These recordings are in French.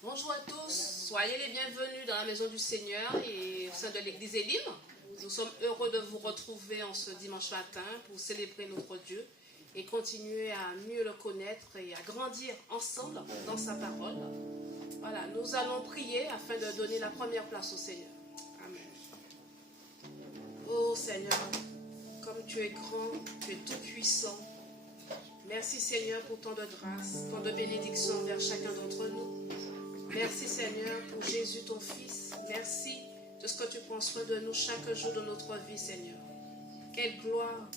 Bonjour à tous, soyez les bienvenus dans la maison du Seigneur et au sein de l'église Élim. Nous sommes heureux de vous retrouver en ce dimanche matin pour célébrer notre Dieu et continuer à mieux le connaître et à grandir ensemble dans sa parole. Voilà, nous allons prier afin de donner la première place au Seigneur. Amen. Oh Seigneur, comme tu es grand, tu es tout puissant. Merci Seigneur pour tant de grâce, tant de bénédictions envers chacun d'entre nous. Merci Seigneur pour Jésus ton Fils. Merci de ce que tu prends soin de nous chaque jour de notre vie Seigneur. Quelle gloire,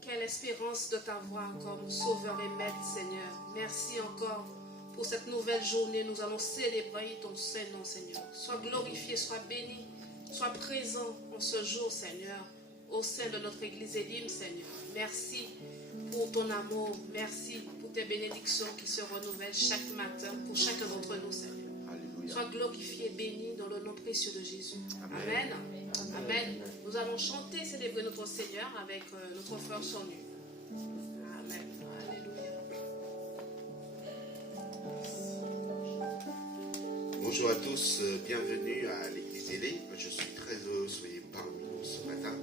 quelle espérance de t'avoir comme Sauveur et Maître Seigneur. Merci encore pour cette nouvelle journée. Nous allons célébrer ton Saint-Nom Seigneur. Sois glorifié, sois béni, sois présent en ce jour Seigneur au sein de notre église Élim Seigneur. Merci pour ton amour, merci pour tes bénédictions qui se renouvellent chaque matin pour chacun d'entre nous, Seigneur. Alléluia. Sois glorifié, béni dans le nom précieux de Jésus. Amen. Amen. Amen. Nous allons chanter, célébrer notre Seigneur avec notre frère Sonu. Amen. Alléluia. Bonjour à tous, bienvenue à l'église Élim. Je suis très heureux que vous soyez parmi nous ce matin.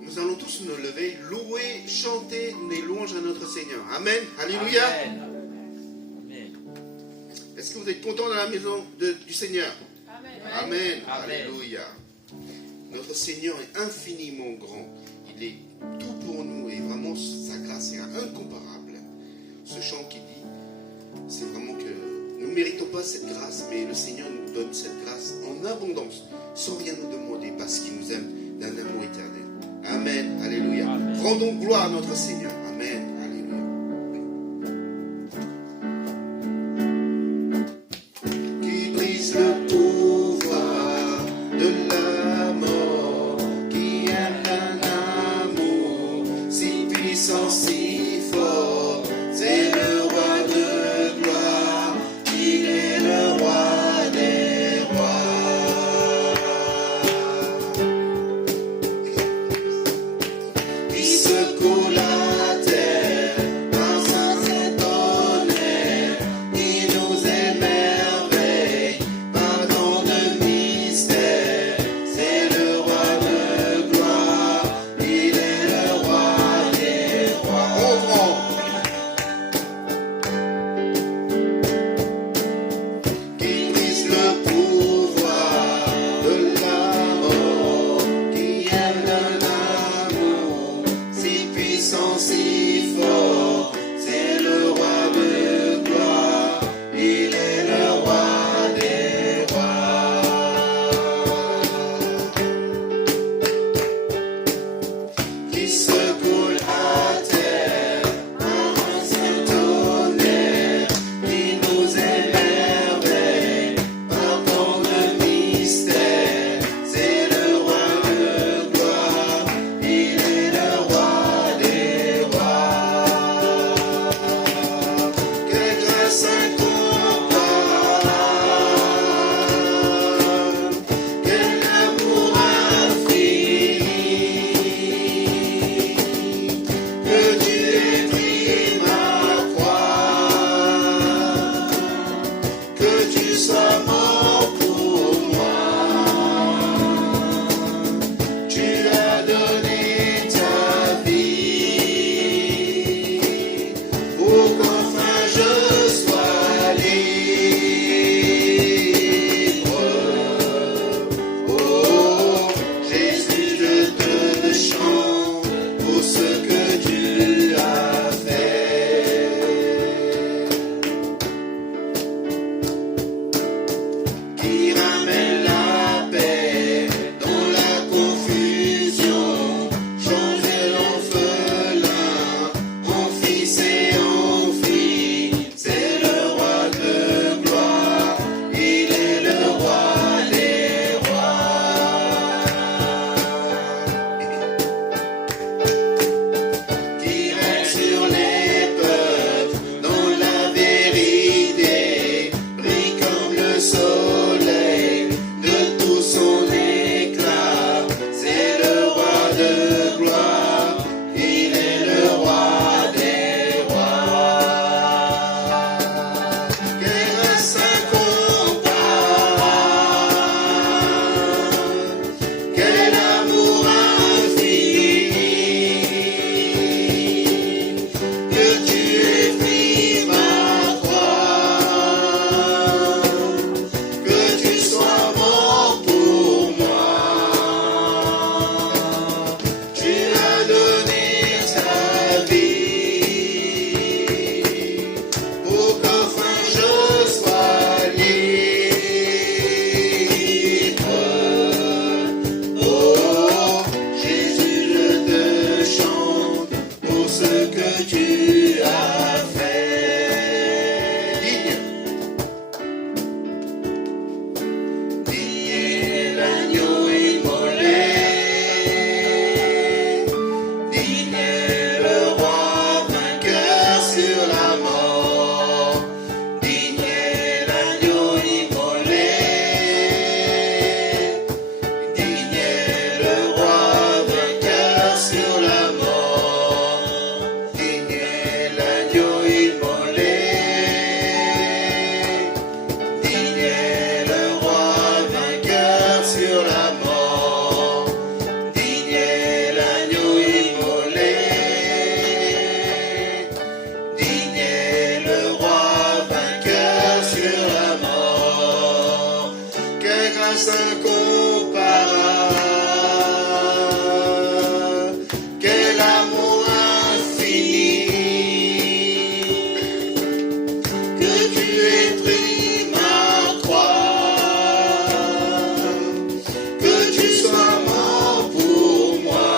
Nous allons tous nous lever, louer, chanter des louanges à notre Seigneur. Amen. Alléluia. Amen. Est-ce que vous êtes contents dans la maison du Seigneur? Amen. Amen. Amen. Alléluia. Notre Seigneur est infiniment grand. Il est tout pour nous et vraiment sa grâce est incomparable. Ce chant qui dit, c'est vraiment que nous ne méritons pas cette grâce, mais le Seigneur nous donne cette grâce en abondance, sans rien nous demander, parce qu'il nous aime d'un amour éternel. Amen, alléluia. Amen. Rendons gloire à notre Seigneur. Amen, alléluia. Qui brise le pouvoir de la mort, qui aime un amour si puissant, si fort, c'est le roi de gloire, il est le roi des rois. Secoue la terre dans un tonnerre, il nous émerveille par tant de mystères. C'est le roi de gloire, il est le roi des rois. Qui brise le pouvoir de la mort, qui aime l'amour si puissant, si fort, c'est le roi de gloire, il est le roi des rois. Qui secoue la terre en un tonnerre, qui nous émerveille par tant de mystères, c'est le roi de gloire, il est le roi des rois. Quelle grâce incomparable, quel amour infini, que tu aies pris ma croix, que tu sois mort pour moi. Tu as donné ta vie pour qu'enfin je sois libre. Oh Jésus, je te chante pour ce que tu as fait. grâce incomparable, quel amour infini, que tu aies pris ma croix, que tu sois mort pour moi.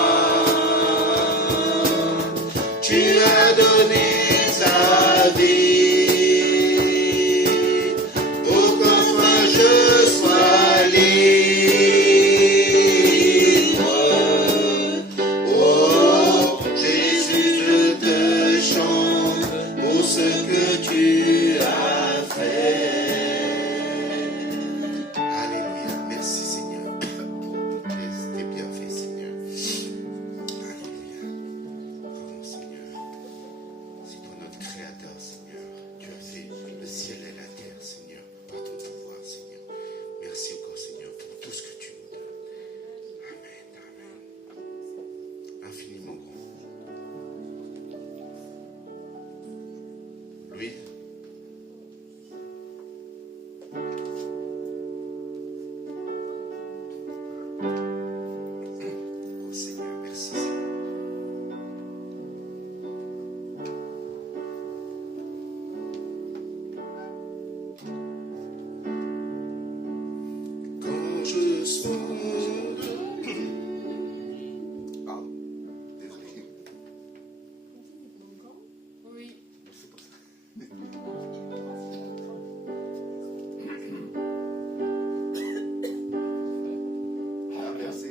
Tu as donné ta vie pour qu'enfin je sois libre. Oh Jésus, je te chante pour ce que tu as fait. Alléluia, merci Seigneur. C'était bien fait Seigneur. Alléluia. Pardon Seigneur. C'est toi notre Créateur Seigneur. Tu as fait le ciel et la terre Seigneur, par ton pouvoir Seigneur. Merci encore Seigneur pour tout ce que tu nous donnes. Amen, amen. Infiniment grand. L'huile. Oh Seigneur, merci Seigneur. Quand je sonde. Pardon, désolé. Oui. C'est pour ça. Ah, merci.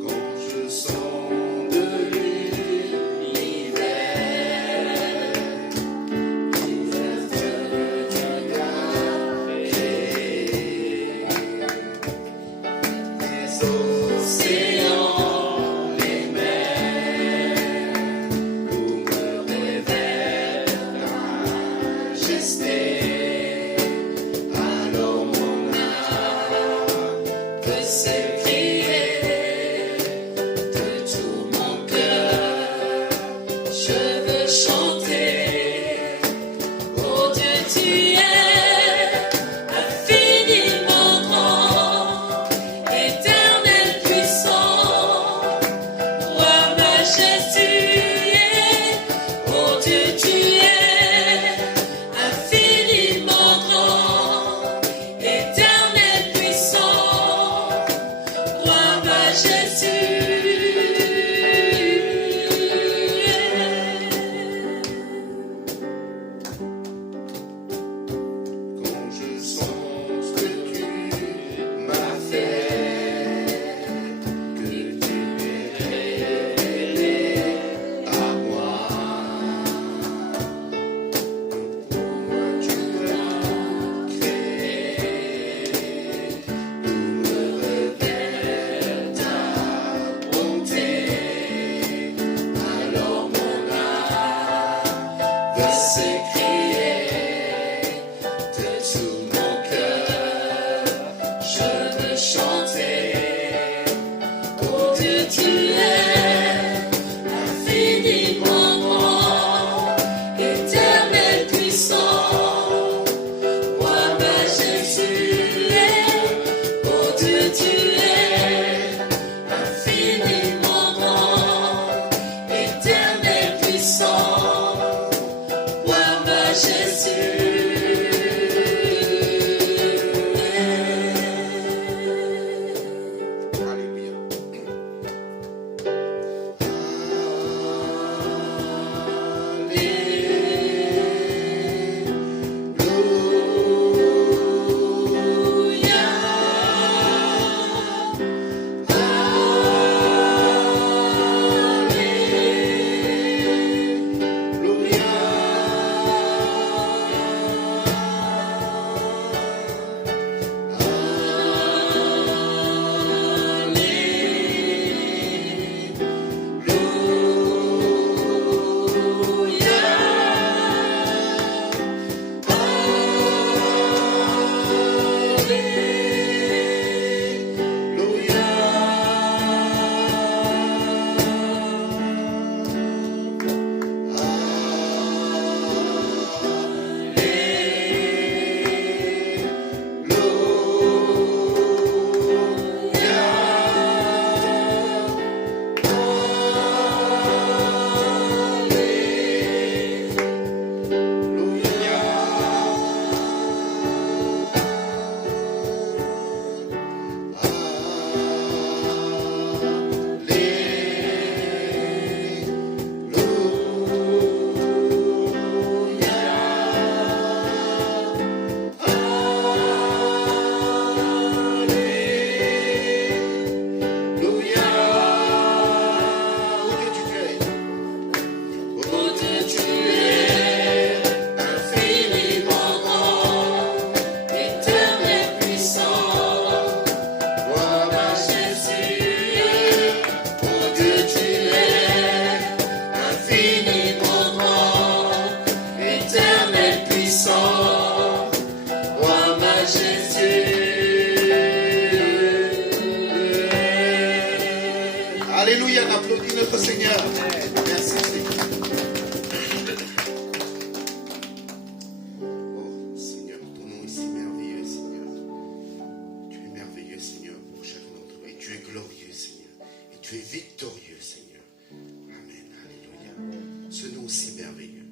Quand je sens de l'hiver, l'ouverture du les océans, les mers, où me révèle ta majesté. Alors mon âme peut s'écrier de tout mon cœur. Je veux chanter. Oh Dieu, tu es infiniment grand, éternel puissant, roi majestueux. Oh Dieu, tu es infiniment grand, éternel puissant, roi Quand je sens ce que tu m'as fait, que tu es révélé à moi, pour moi tu as créé, tout me révèle ta Alléluia, on applaudit notre Seigneur. Merci Seigneur. Oh Seigneur, ton nom est si merveilleux Seigneur. Tu es merveilleux Seigneur pour chacun d'entre nous. Et tu es glorieux Seigneur. Et tu es victorieux Seigneur. Amen, alléluia. Ce nom si merveilleux.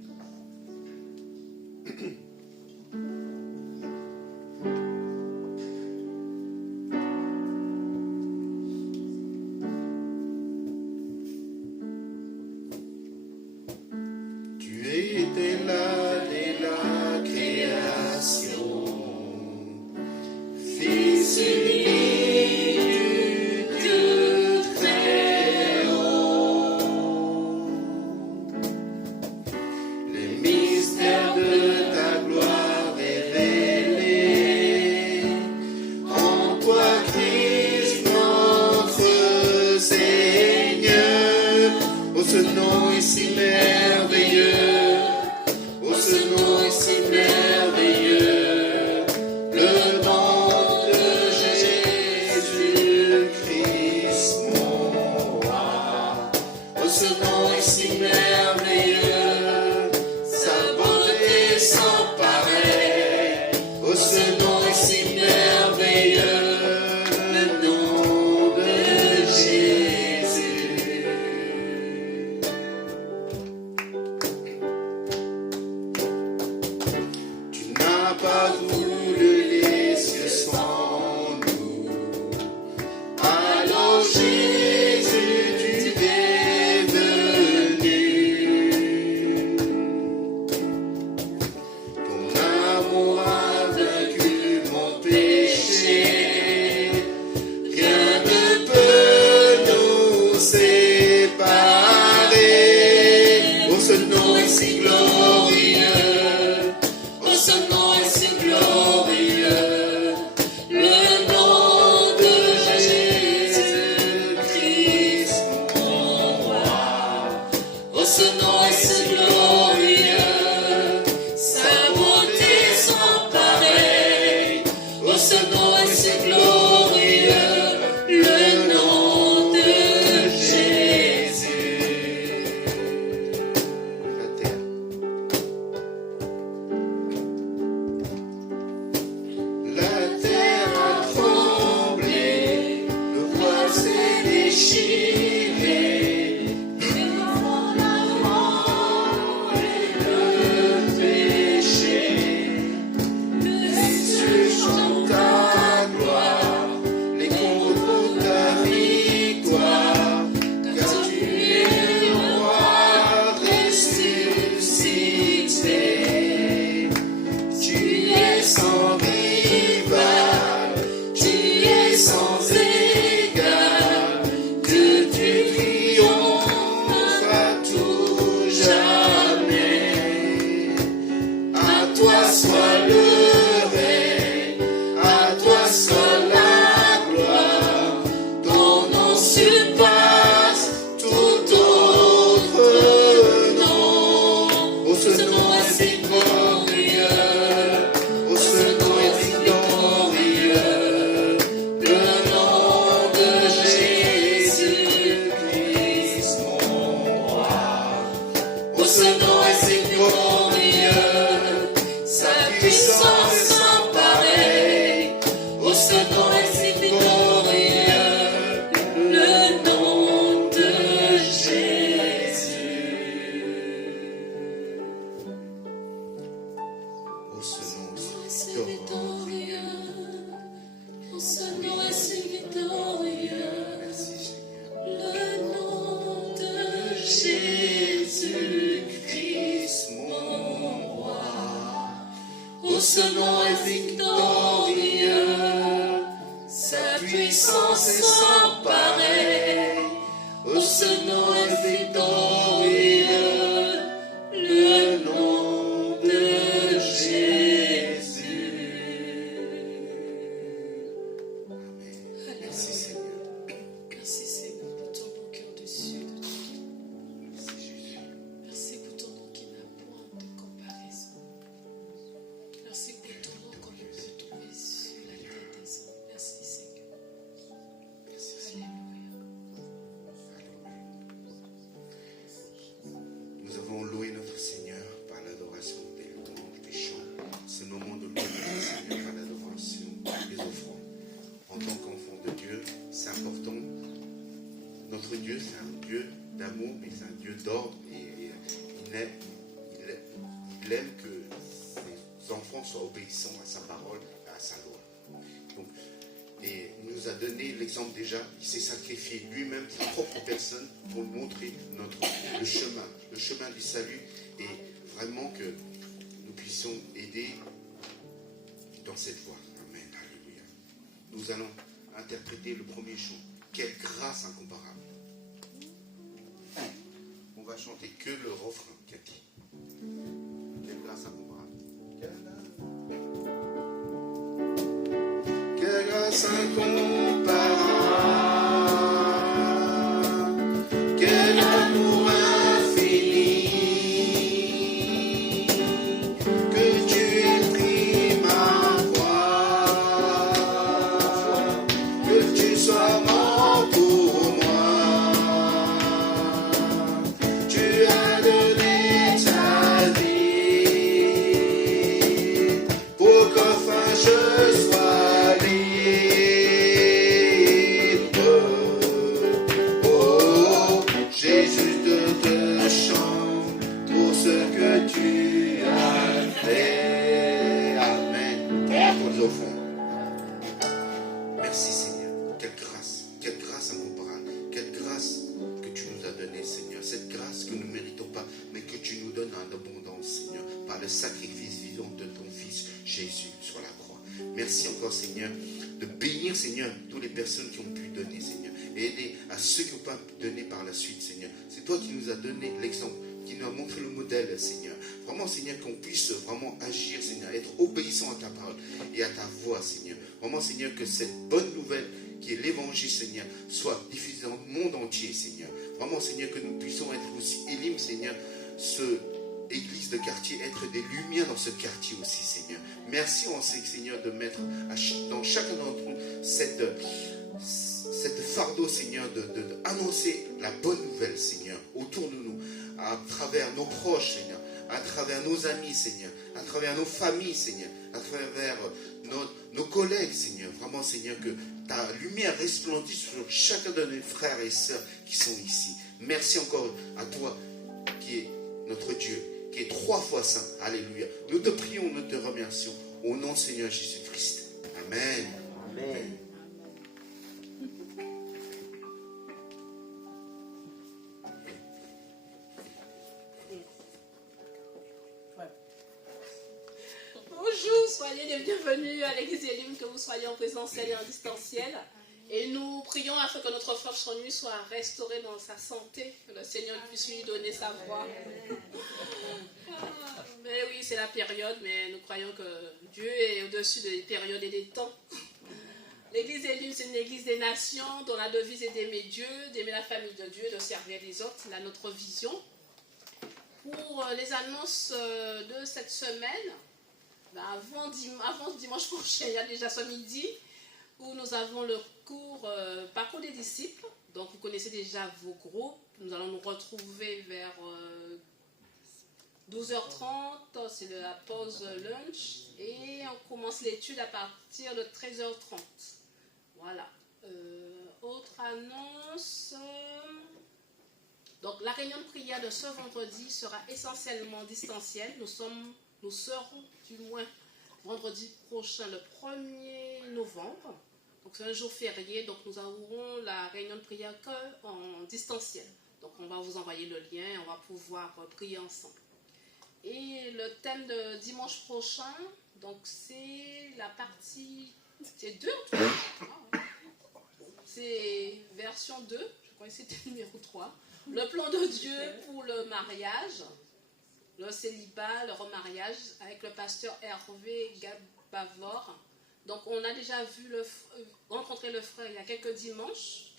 notre Dieu, c'est un Dieu d'amour, mais c'est un Dieu d'ordre. Et il aime que ses enfants soient obéissants à sa parole et à sa loi. Donc, et il nous a donné l'exemple déjà, il s'est sacrifié lui-même, sa propre personne, pour nous montrer le chemin du salut, et vraiment que nous puissions aider dans cette voie. Amen, alléluia. Nous allons interpréter le premier chant. Quelle grâce incomparable. On va chanter que le refrain, Cathy. Quelle grâce incomparable. Quelle grâce incomparable. Quel amour infini. Que tu aies pris ma croix. Que tu sois mort pour moi. Tu as donné ta vie pour qu'enfin je sois libre. Oh, Jésus, je te chante pour ce que tu as fait. Amen. Pour nos enfants. Merci Seigneur. Quelle grâce incomparable. Quelle grâce que tu nous as donnée, Seigneur. Cette grâce que nous ne méritons pas, mais que tu nous donnes en abondance, Seigneur, par le sacrifice vivant de ton Fils Jésus sur la croix. Merci encore, Seigneur, de bénir, Seigneur, toutes les personnes qui ont pu donner, Seigneur, et aider à ceux qui n'ont pas donné par la suite, Seigneur. C'est toi qui nous as donné l'exemple, qui nous a montré le modèle, Seigneur. Vraiment, Seigneur, qu'on puisse vraiment agir, Seigneur, être obéissant à ta parole et à ta voix, Seigneur. Vraiment, Seigneur, que cette bonne nouvelle qui est l'évangile, Seigneur, soit diffusée dans le monde entier, Seigneur. Vraiment, Seigneur, que nous puissions être aussi Élim, Seigneur, église de quartier, être des lumières dans ce quartier aussi, Seigneur. Merci, on sait, Seigneur, de mettre dans chacun d'entre nous cette fardeau, Seigneur, d'annoncer la bonne nouvelle, Seigneur, autour de nous, à travers nos proches, Seigneur, à travers nos amis, Seigneur, à travers nos familles, Seigneur, à travers nos collègues, Seigneur. Vraiment, Seigneur, que ta lumière resplendisse sur chacun de nos frères et sœurs qui sont ici. Merci encore à toi, qui est notre Dieu, qui est 3 fois saint. Alléluia. Nous te prions, nous te remercions. Au nom du Seigneur Jésus-Christ. Amen. Amen. Bonjour, soyez les bienvenus à l'église Elim, que vous soyez en présentiel et en distanciel. Et nous prions afin que notre frère Chonu soit restauré dans sa santé, que le Seigneur puisse lui donner sa voix. Mais oui, c'est la période, mais nous croyons que Dieu est au-dessus des périodes et des temps. L'église Elim, c'est une église des nations dont la devise est d'aimer Dieu, d'aimer la famille de Dieu, de servir les autres. C'est là notre vision. Pour les annonces de cette semaine, avant dimanche prochain, il y a déjà ce midi, où nous avons le cours Parcours des disciples. Donc vous connaissez déjà vos groupes. Nous allons nous retrouver vers 12h30, c'est la pause lunch. Et on commence l'étude à partir de 13h30. Voilà. Autre annonce. Donc la réunion de prière de ce vendredi sera essentiellement distancielle. Nous serons du moins vendredi prochain, le 1er novembre. Donc c'est un jour férié, donc nous aurons la réunion de prière qu'en distanciel. Donc on va vous envoyer le lien, on va pouvoir prier ensemble. Et le thème de dimanche prochain, donc c'est la partie, c'est 2 ou 3 c'est version 2, je crois que c'était numéro 3. Le plan de Dieu pour le mariage, le célibat, le remariage, avec le pasteur Hervé Gabavor. Donc on a déjà rencontré le frère il y a quelques dimanches,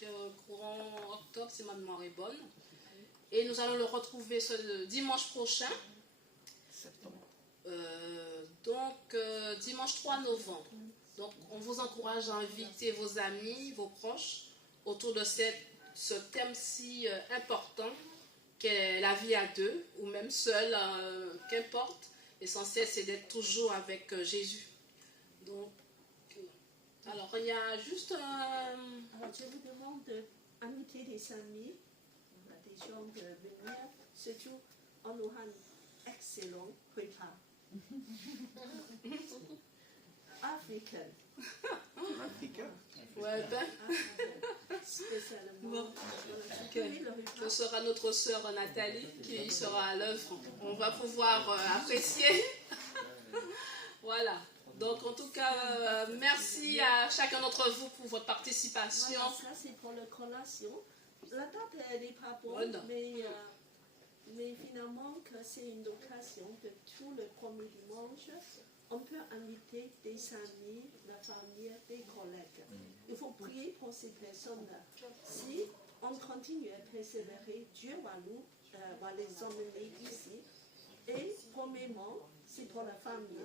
courant octobre si ma mémoire est bonne. Et nous allons le retrouver ce dimanche prochain, dimanche 3 novembre. Donc on vous encourage à inviter vos amis, vos proches, autour de ce thème si important qu'est la vie à deux, ou même seul, qu'importe. L'essentiel c'est d'être toujours avec Jésus. Donc, alors, il y a juste un... Alors, je vous demande d'inviter des amis, on a des gens de venir, surtout on aura un excellent repas. Africain. Africain. Ouais, ben, Spécialement. bon. Oui, le repas. Ce sera notre sœur Nathalie qui sera à l'œuvre. On va pouvoir apprécier. Voilà. Donc, en tout cas, merci à chacun d'entre vous pour votre participation. Voilà, ça c'est pour la collation. La date elle n'est pas bonne, Voilà. mais finalement que c'est une occasion de tout le premier dimanche. On peut inviter des amis, la famille, des collègues. Il faut prier pour ces personnes-là. Si on continue à persévérer, Dieu va les emmener ici. Et premièrement, c'est pour la famille.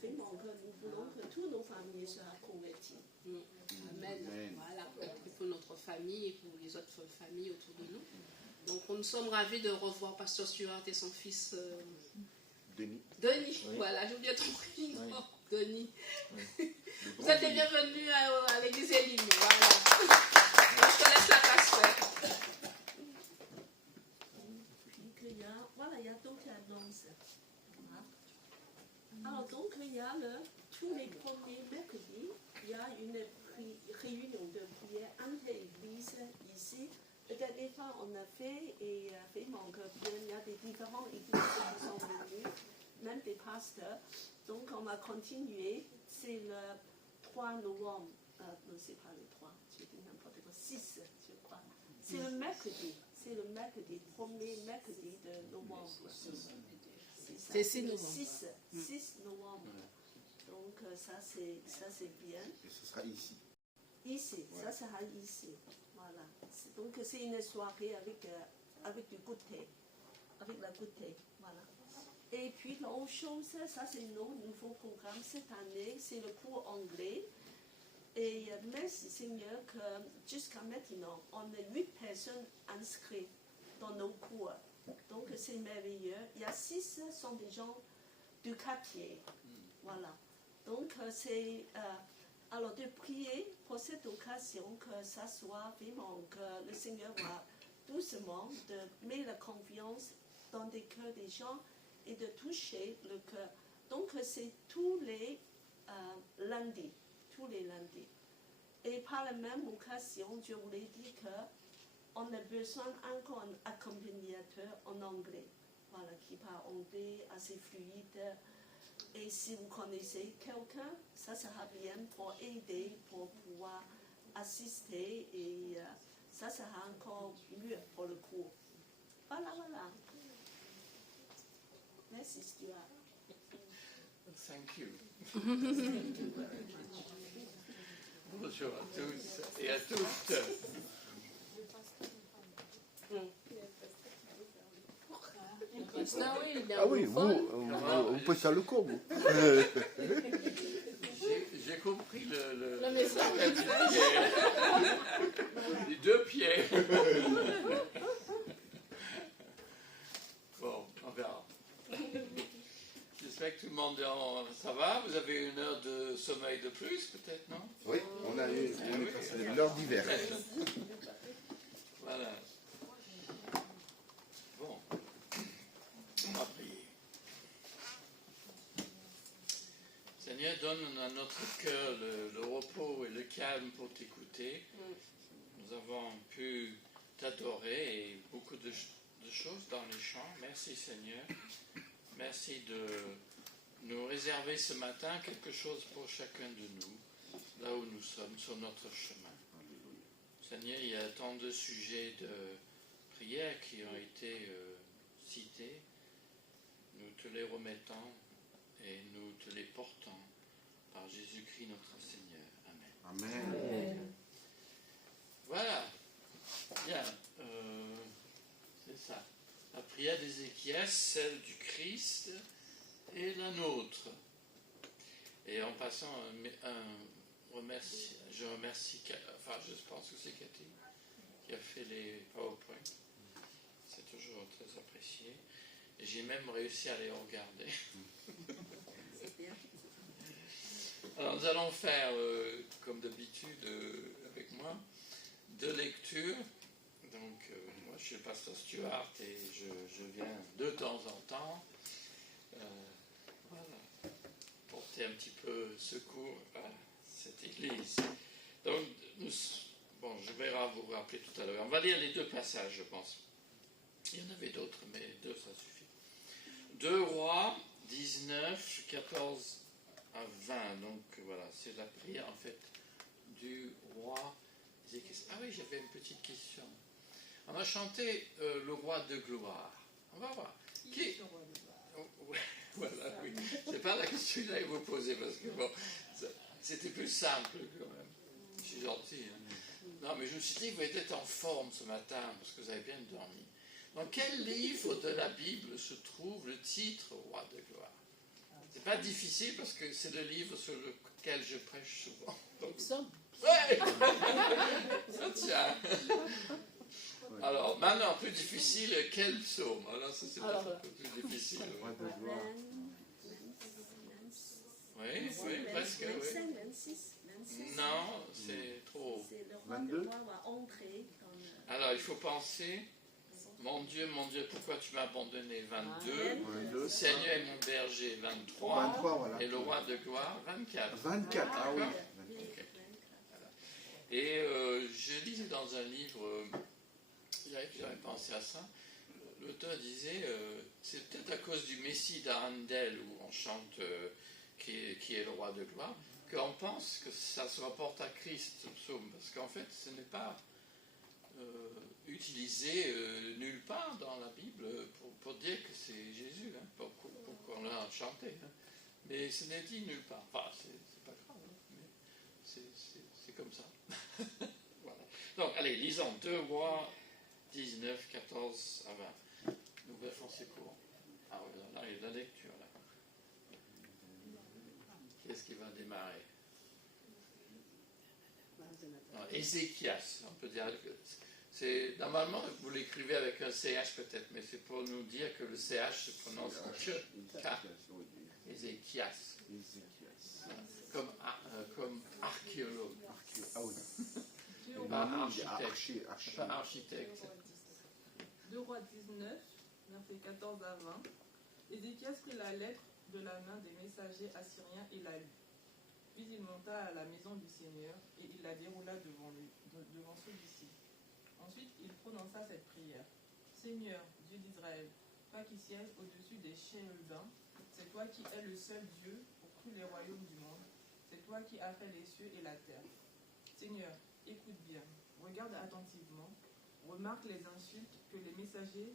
Vraiment que nous voulons que toutes nos familles soient converties. Amen. Voilà. Et pour notre famille et pour les autres familles autour de nous. Donc, nous sommes ravis de revoir Pasteur Stuart et son fils Denis. Denis. Oui. Voilà, j'ai oublié ton prénom. Oui. Denis. Oui. Vous êtes les bienvenus à l'église Éline. Voilà. Donc, je te laisse la place faire. Il y a d'autres annonces. Alors donc, il y a tous les premiers mercredis, il y a une réunion de prière inter-église ici. La dernière fois, on a fait, et vraiment que bien, il y a des différentes églises qui sont venues, même des pasteurs. Donc, on va continuer. C'est le 3 novembre. Non, c'est pas le 3, je dis n'importe quoi. 6, je crois. C'est le mercredi. C'est le mercredi, premier mercredi de novembre. C'est 6 novembre. 6 novembre. Donc ça c'est bien. Et ce sera ici. Ici, Ouais. ça sera ici. Voilà. Donc c'est une soirée avec du goûter. Avec la goûter. Voilà. Et puis l'autre chose, ça c'est nos nouveaux programmes cette année, c'est le cours anglais. Et merci Seigneur que jusqu'à maintenant, on a 8 personnes inscrites dans nos cours. Donc c'est merveilleux. Il y a 6 sont des gens du quartier. Voilà. Donc c'est alors de prier pour cette occasion que ça soit vraiment que le Seigneur va doucement de mettre la confiance dans des cœurs des gens et de toucher le cœur. Donc c'est tous les lundis. Tous les lundis. Et par la même occasion, je voulais dire qu'on a besoin encore d'un accompagnateur en anglais, voilà, qui parle anglais assez fluide. Et si vous connaissez quelqu'un, ça sera bien pour aider, pour pouvoir assister, et ça sera encore mieux pour le cours. Voilà, voilà. Merci Stuart. Thank you. Bonjour à tous et à toutes. Ah oui, vous pouvez faire le cours, vous. J'ai compris Le message. Les 2 pieds. Bon, on verra. J'espère que tout le monde ça va. Vous avez 1 heure de sommeil de plus, peut-être, non? Oui, on est passé l'heure d'hiver. Voilà. Bon, on va prier. Seigneur, donne à notre cœur le repos et le calme pour t'écouter. Nous avons pu t'adorer et beaucoup de choses dans les chants. Merci Seigneur. Merci de nous réserver ce matin quelque chose pour chacun de nous, là où nous sommes, sur notre chemin. Seigneur, il y a tant de sujets de prière qui ont été cités. Nous te les remettons et nous te les portons par Jésus-Christ notre Seigneur. Amen. Amen. Voilà. Bien. C'est ça. La prière d'Ézéchias, celle du Christ et la nôtre. Et en passant, je remercie, je pense que c'est Cathy qui a fait les PowerPoint. C'est toujours très apprécié. Et j'ai même réussi à les regarder. Alors nous allons faire, comme d'habitude avec moi, 2 lectures pasteur Stuart et je viens de temps en temps voilà, porter un petit peu secours à cette église. Donc, je vais vous rappeler tout à l'heure. On va lire les 2 passages, je pense. Il y en avait d'autres, mais 2, ça suffit. 2 Rois 19, 14 à 20. Donc, voilà, c'est la prière, en fait, du roi Ézéchias. Ah oui, j'avais une petite question. On a chanté le roi de gloire. On va voir. Qui est le roi de gloire? Voilà, oui. C'est pas la question que j'allais vous poser, parce que bon, c'était plus simple quand même. Je suis gentil. Hein. Non, mais je me suis dit que vous étiez en forme ce matin, parce que vous avez bien dormi. Dans quel livre de la Bible se trouve le titre roi de gloire? C'est pas difficile, parce que c'est le livre sur lequel je prêche souvent. Donc, ouais. Ça tient. Alors, maintenant, plus difficile, quel psaume? Alors, ça, c'est un peu plus difficile. Oui, presque, oui. Non, c'est trop. Alors, il faut penser, mon Dieu, pourquoi tu m'as abandonné? 22. Seigneur est mon berger, 23. Voilà. Et le roi de gloire, 24. 24, ah oui. Okay. Voilà. Et je lisais dans un livre, j'avais pensé à ça, l'auteur disait, c'est peut-être à cause du Messie d'Arendel, où on chante qui est le roi de gloire, qu'on pense que ça se rapporte à Christ, ce psaume, parce qu'en fait, ce n'est pas utilisé nulle part dans la Bible pour dire que c'est Jésus, hein, pour qu'on l'a chanté. Hein. Mais ce n'est dit nulle part. Enfin, c'est pas grave, hein, mais c'est comme ça. Voilà. Donc, allez, lisons 2 Rois 19, 14 à 20. Nouvel français court. Ah oui, là, il y a la lecture, là. Qu'est-ce qui va démarrer? Ézéchias, on peut dire. Normalement, vous l'écrivez avec un CH peut-être, mais c'est pour nous dire que le CH se prononce que K. Ézéchias. Comme archéologue. Ah oui. Pas architecte. 2 Rois 19, versets 14 à 20. Ézéchias prit la lettre de la main des messagers assyriens et la lut. Puis il monta à la maison du Seigneur et il la déroula devant celui-ci. Ensuite, il prononça cette prière. Seigneur, Dieu d'Israël, toi qui sièges au-dessus des chérubins, c'est toi qui es le seul Dieu pour tous les royaumes du monde. C'est toi qui as fait les cieux et la terre. Seigneur, écoute bien, regarde attentivement, remarque les insultes que les messagers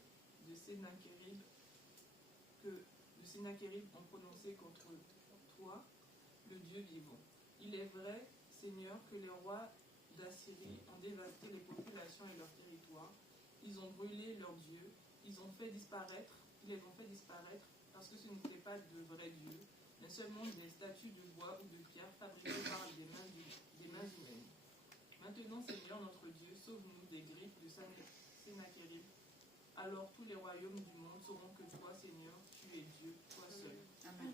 de Sennacherib ont prononcées contre toi, le Dieu vivant. Il est vrai, Seigneur, que les rois d'Assyrie ont dévasté les populations et leurs territoires. Ils ont brûlé leurs dieux, ils les ont fait disparaître parce que ce n'étaient pas de vrais dieux, mais seulement des statues de bois ou de pierre fabriquées par des mains humaines. Maintenant, Seigneur notre Dieu, sauve-nous des griffes de Sennacherib. Alors tous les royaumes du monde sauront que toi, Seigneur, tu es Dieu, toi seul. Amen.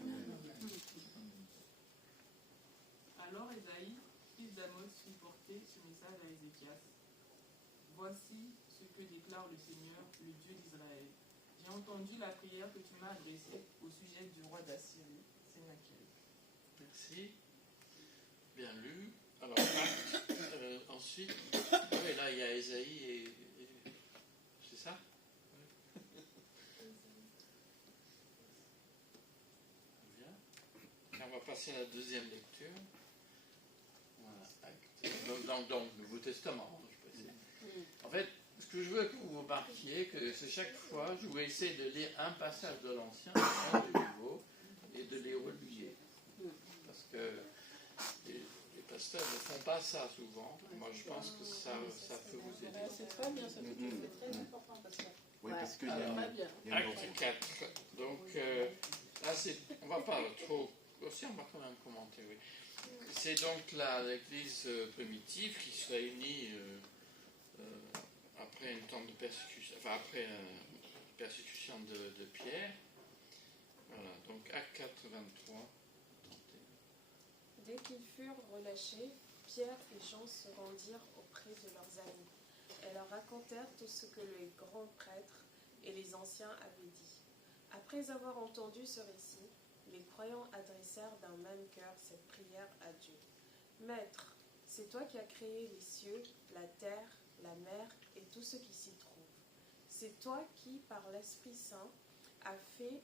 Alors Esaïe, fils d'Amos, fit porter ce message à Ézéchias. Voici ce que déclare le Seigneur, le Dieu d'Israël. J'ai entendu la prière que tu m'as adressée au sujet du roi d'Assyrie, Sennacherib. Merci. Bien lu. Alors, ensuite, oui, là, il y a Esaïe et c'est ça? Bien. On va passer à la deuxième lecture. Voilà. Donc, Nouveau Testament, je précise. En fait, ce que je veux que vous remarquiez, que c'est chaque fois, je vais essayer de lire un passage de l'Ancien, un du Nouveau, et de les relier. Parce que les pasteurs ne font pas ça souvent. Moi, je pense que ça peut vous aider. C'est très bien, ce que tu fais, c'est très important parce que. Oui, parce qu'il y a acte 4. Donc, là, on ne va pas trop. Aussi, on va quand même commenter, oui. C'est donc l'église primitive qui se réunit après un temps de persécution, enfin après une persécution de Pierre. Voilà, donc acte 4, 23. Dès qu'ils furent relâchés, Pierre et Jean se rendirent auprès de leurs amis. et leur racontèrent tout ce que les grands prêtres et les anciens avaient dit. Après avoir entendu ce récit, les croyants adressèrent d'un même cœur cette prière à Dieu. Maître, c'est toi qui as créé les cieux, la terre, la mer et tout ce qui s'y trouve. C'est toi qui, par l'Esprit Saint, as fait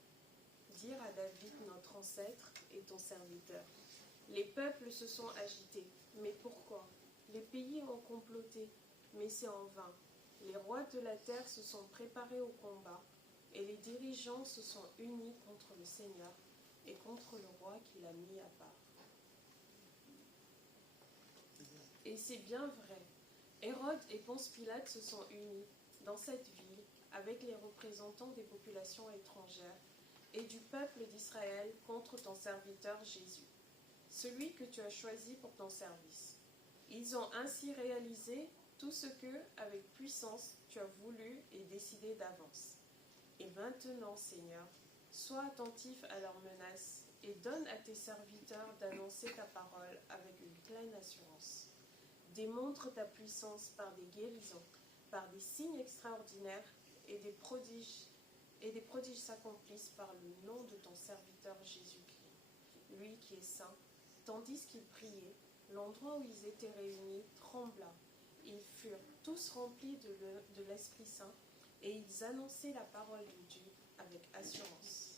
dire à David, notre ancêtre et ton serviteur. Les peuples se sont agités, mais pourquoi? Les pays ont comploté, mais c'est en vain. Les rois de la terre se sont préparés au combat, et les dirigeants se sont unis contre le Seigneur et contre le roi qu'il a mis à part. Et c'est bien vrai. Hérode et Ponce Pilate se sont unis dans cette ville avec les représentants des populations étrangères et du peuple d'Israël contre ton serviteur Jésus, celui que tu as choisi pour ton service. Ils ont ainsi réalisé tout ce que, avec puissance, tu as voulu et décidé d'avance. Et maintenant, Seigneur, sois attentif à leurs menaces et donne à tes serviteurs d'annoncer ta parole avec une pleine assurance. Démontre ta puissance par des guérisons, par des signes extraordinaires et des prodiges s'accomplissent par le nom de ton serviteur Jésus-Christ, lui qui est saint. Tandis qu'ils priaient, l'endroit où ils étaient réunis trembla. Ils furent tous remplis de l'Esprit Saint et ils annonçaient la parole de Dieu avec assurance.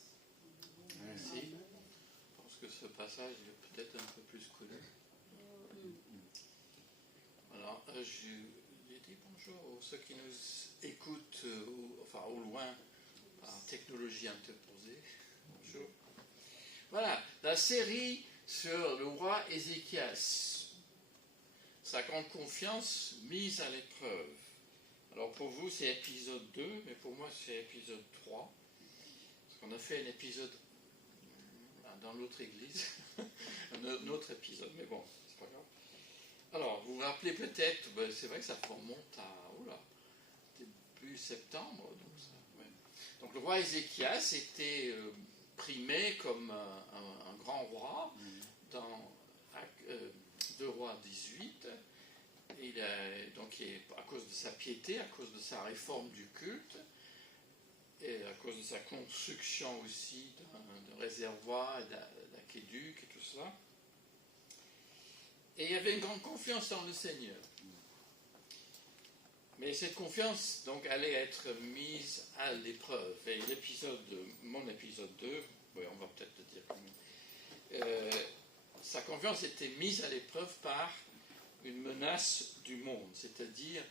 Merci. Je pense que ce passage est peut-être un peu plus connu. Alors, je dis bonjour à ceux qui nous écoutent au loin par technologie interposée. Bonjour. Voilà, la série sur le roi Ézéchias. Sa grande confiance mise à l'épreuve. Alors pour vous, c'est épisode 2, mais pour moi, c'est épisode 3. Parce qu'on a fait un épisode dans l'autre église. un autre épisode, mais bon, c'est pas grave. Alors, vous vous rappelez peut-être, c'est vrai que ça remonte à début septembre. Donc le roi Ézéchias était primé comme un grand roi dans 2 Rois 18. Donc à cause de sa piété, à cause de sa réforme du culte, et à cause de sa construction aussi d'un réservoir, d'aqueduc et tout ça. Et il y avait une grande confiance dans le Seigneur. Mais cette confiance, donc, allait être mise à l'épreuve. Et mon épisode 2, on va peut-être le dire comme sa confiance était mise à l'épreuve par une menace du monde, c'est-à-dire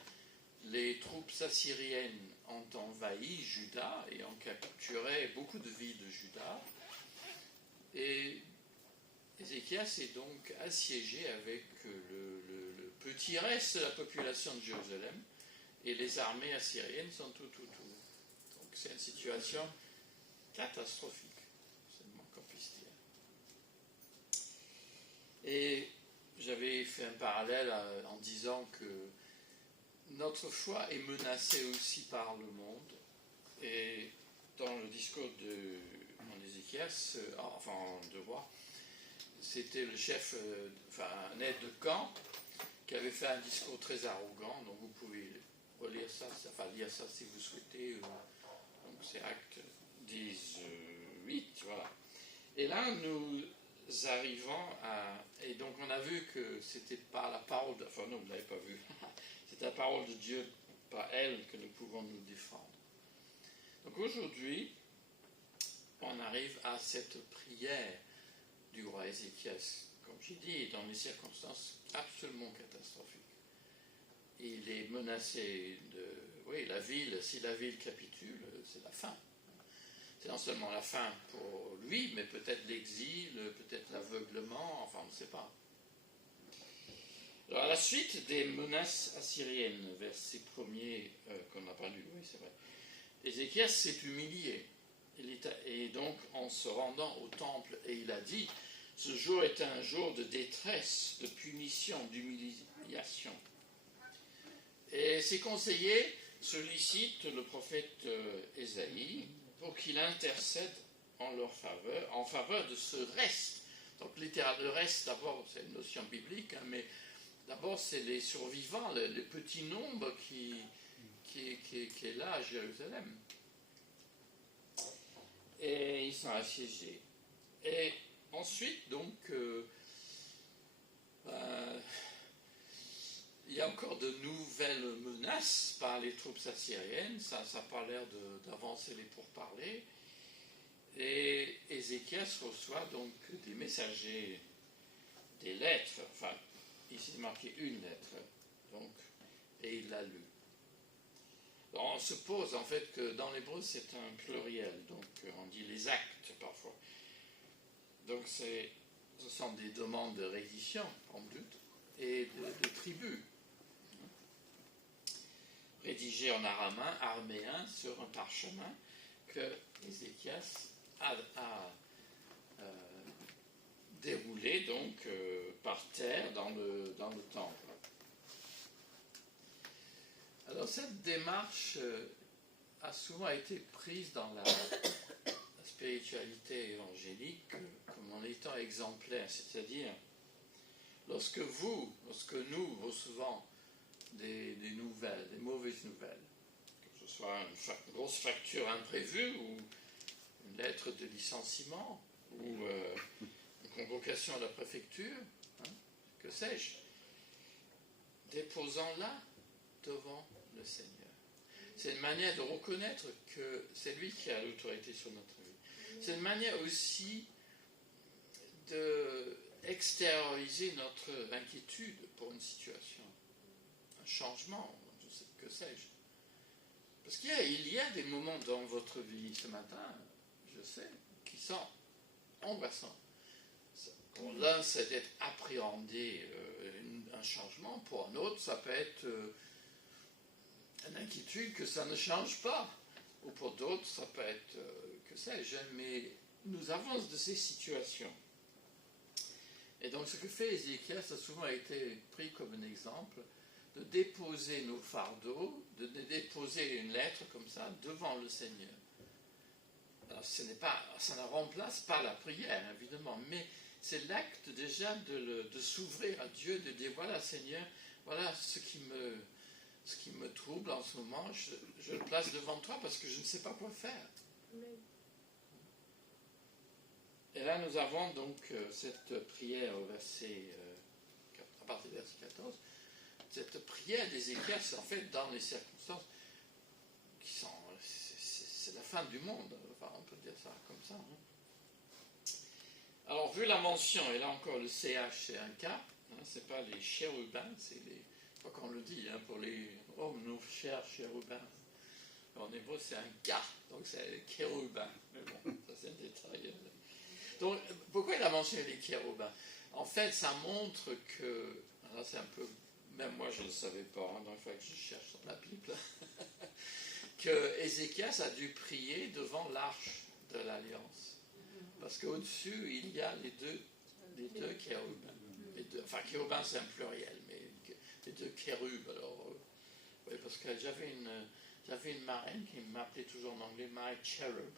les troupes assyriennes ont envahi Juda et ont capturé beaucoup de villes de Juda. Et Ézéchias est donc assiégé avec le petit reste de la population de Jérusalem et les armées assyriennes sont tout autour. Donc c'est une situation catastrophique, seulement qu'on puisse dire. Et j'avais fait un parallèle en disant que notre foi est menacée aussi par le monde. Et dans le discours de Ézéchias, de roi, c'était le chef, un aide de camp, qui avait fait un discours très arrogant. Donc vous pouvez relire ça, lire ça si vous souhaitez. Donc c'est Acte 18, voilà. Et là, nous arrivons à... Et donc on a vu que c'était par la parole... non, vous ne l'avez pas vu. C'est la parole de Dieu, par elle, que nous pouvons nous défendre. Donc aujourd'hui, on arrive à cette prière du roi Ézéchias, comme j'ai dit, dans des circonstances absolument catastrophiques. Il est menacé si la ville capitule, c'est la fin. C'est non seulement la fin pour lui, mais peut-être l'exil, peut-être l'aveuglement, on ne sait pas. Alors, à la suite des menaces assyriennes, verset 1er qu'on n'a pas lu, oui, c'est vrai, Ézéchias s'est humilié. Et donc, en se rendant au temple, et il a dit, ce jour est un jour de détresse, de punition, d'humiliation. Et ses conseillers sollicitent le prophète Ésaïe pour qu'il intercède en faveur de ce reste. Donc, littéralement, le reste, d'abord, c'est une notion biblique, mais d'abord, c'est les survivants, le petit nombre qui est là à Jérusalem. Et ils sont assiégés. Et ensuite, donc, il y a encore de nouvelles menaces par les troupes assyriennes. Ça n'a pas l'air d'avancer les pourparlers. Et Ézéchias reçoit donc des messagers, des lettres, enfin, ici c'est marqué une lettre, donc, et il l'a lu. On suppose en fait que dans l'hébreu c'est un pluriel, donc on dit les actes parfois. Donc ce sont des demandes de reddition en but et de tribut, rédigées en araméen sur un parchemin que Ézéchias a déroulé donc par terre dans le temple. Alors cette démarche a souvent été prise dans la spiritualité évangélique comme en étant exemplaire, c'est-à-dire lorsque nous recevons des nouvelles, des mauvaises nouvelles, que ce soit une grosse facture imprévue ou une lettre de licenciement ou une convocation à la préfecture, que sais-je, déposons-la devant le Seigneur. C'est une manière de reconnaître que c'est lui qui a l'autorité sur notre vie. C'est une manière aussi d'extérioriser notre inquiétude pour une situation, un changement, que sais-je. Parce qu'il y a des moments dans votre vie ce matin, je sais, qui sont angoissants. Pour l'un, c'est d'être appréhendé un changement. Pour un autre, ça peut être une inquiétude que ça ne change pas. Ou pour d'autres, ça peut être, que sais-je, mais nous avons de ces situations. Et donc, ce que fait Ézéchias a souvent été pris comme un exemple de déposer nos fardeaux, de déposer une lettre comme ça devant le Seigneur. Alors, ça ne remplace pas la prière, évidemment, mais c'est l'acte déjà de s'ouvrir à Dieu, de dire, voilà Seigneur, voilà ce qui me trouble en ce moment, je le place devant toi parce que je ne sais pas quoi faire. Amen. Et là, nous avons donc cette prière au verset, à partir du verset 14, cette prière d'Ézéchias, en fait, dans les circonstances qui sont, c'est la fin du monde, enfin, on peut dire ça comme ça. Alors, vu la mention, et là encore, le CH, c'est un K, c'est pas les chérubins, c'est les, pas qu'on le dit, pour les, nos chers chérubins. En hébreu, c'est un K, donc c'est les chérubins. Mais bon, ça c'est un détail. Donc, pourquoi il a mentionné les chérubins? En fait, ça montre que, alors c'est un peu, même moi je ne le savais pas, donc il faut que je cherche dans la Bible, que Ézéchias a dû prier devant l'arche de l'Alliance. Parce qu'au-dessus, il y a les deux chérubins. Enfin, chérubins, c'est un pluriel, mais les deux chérubes. Alors, oui, parce que j'avais une marraine qui m'appelait toujours en anglais My Cherub.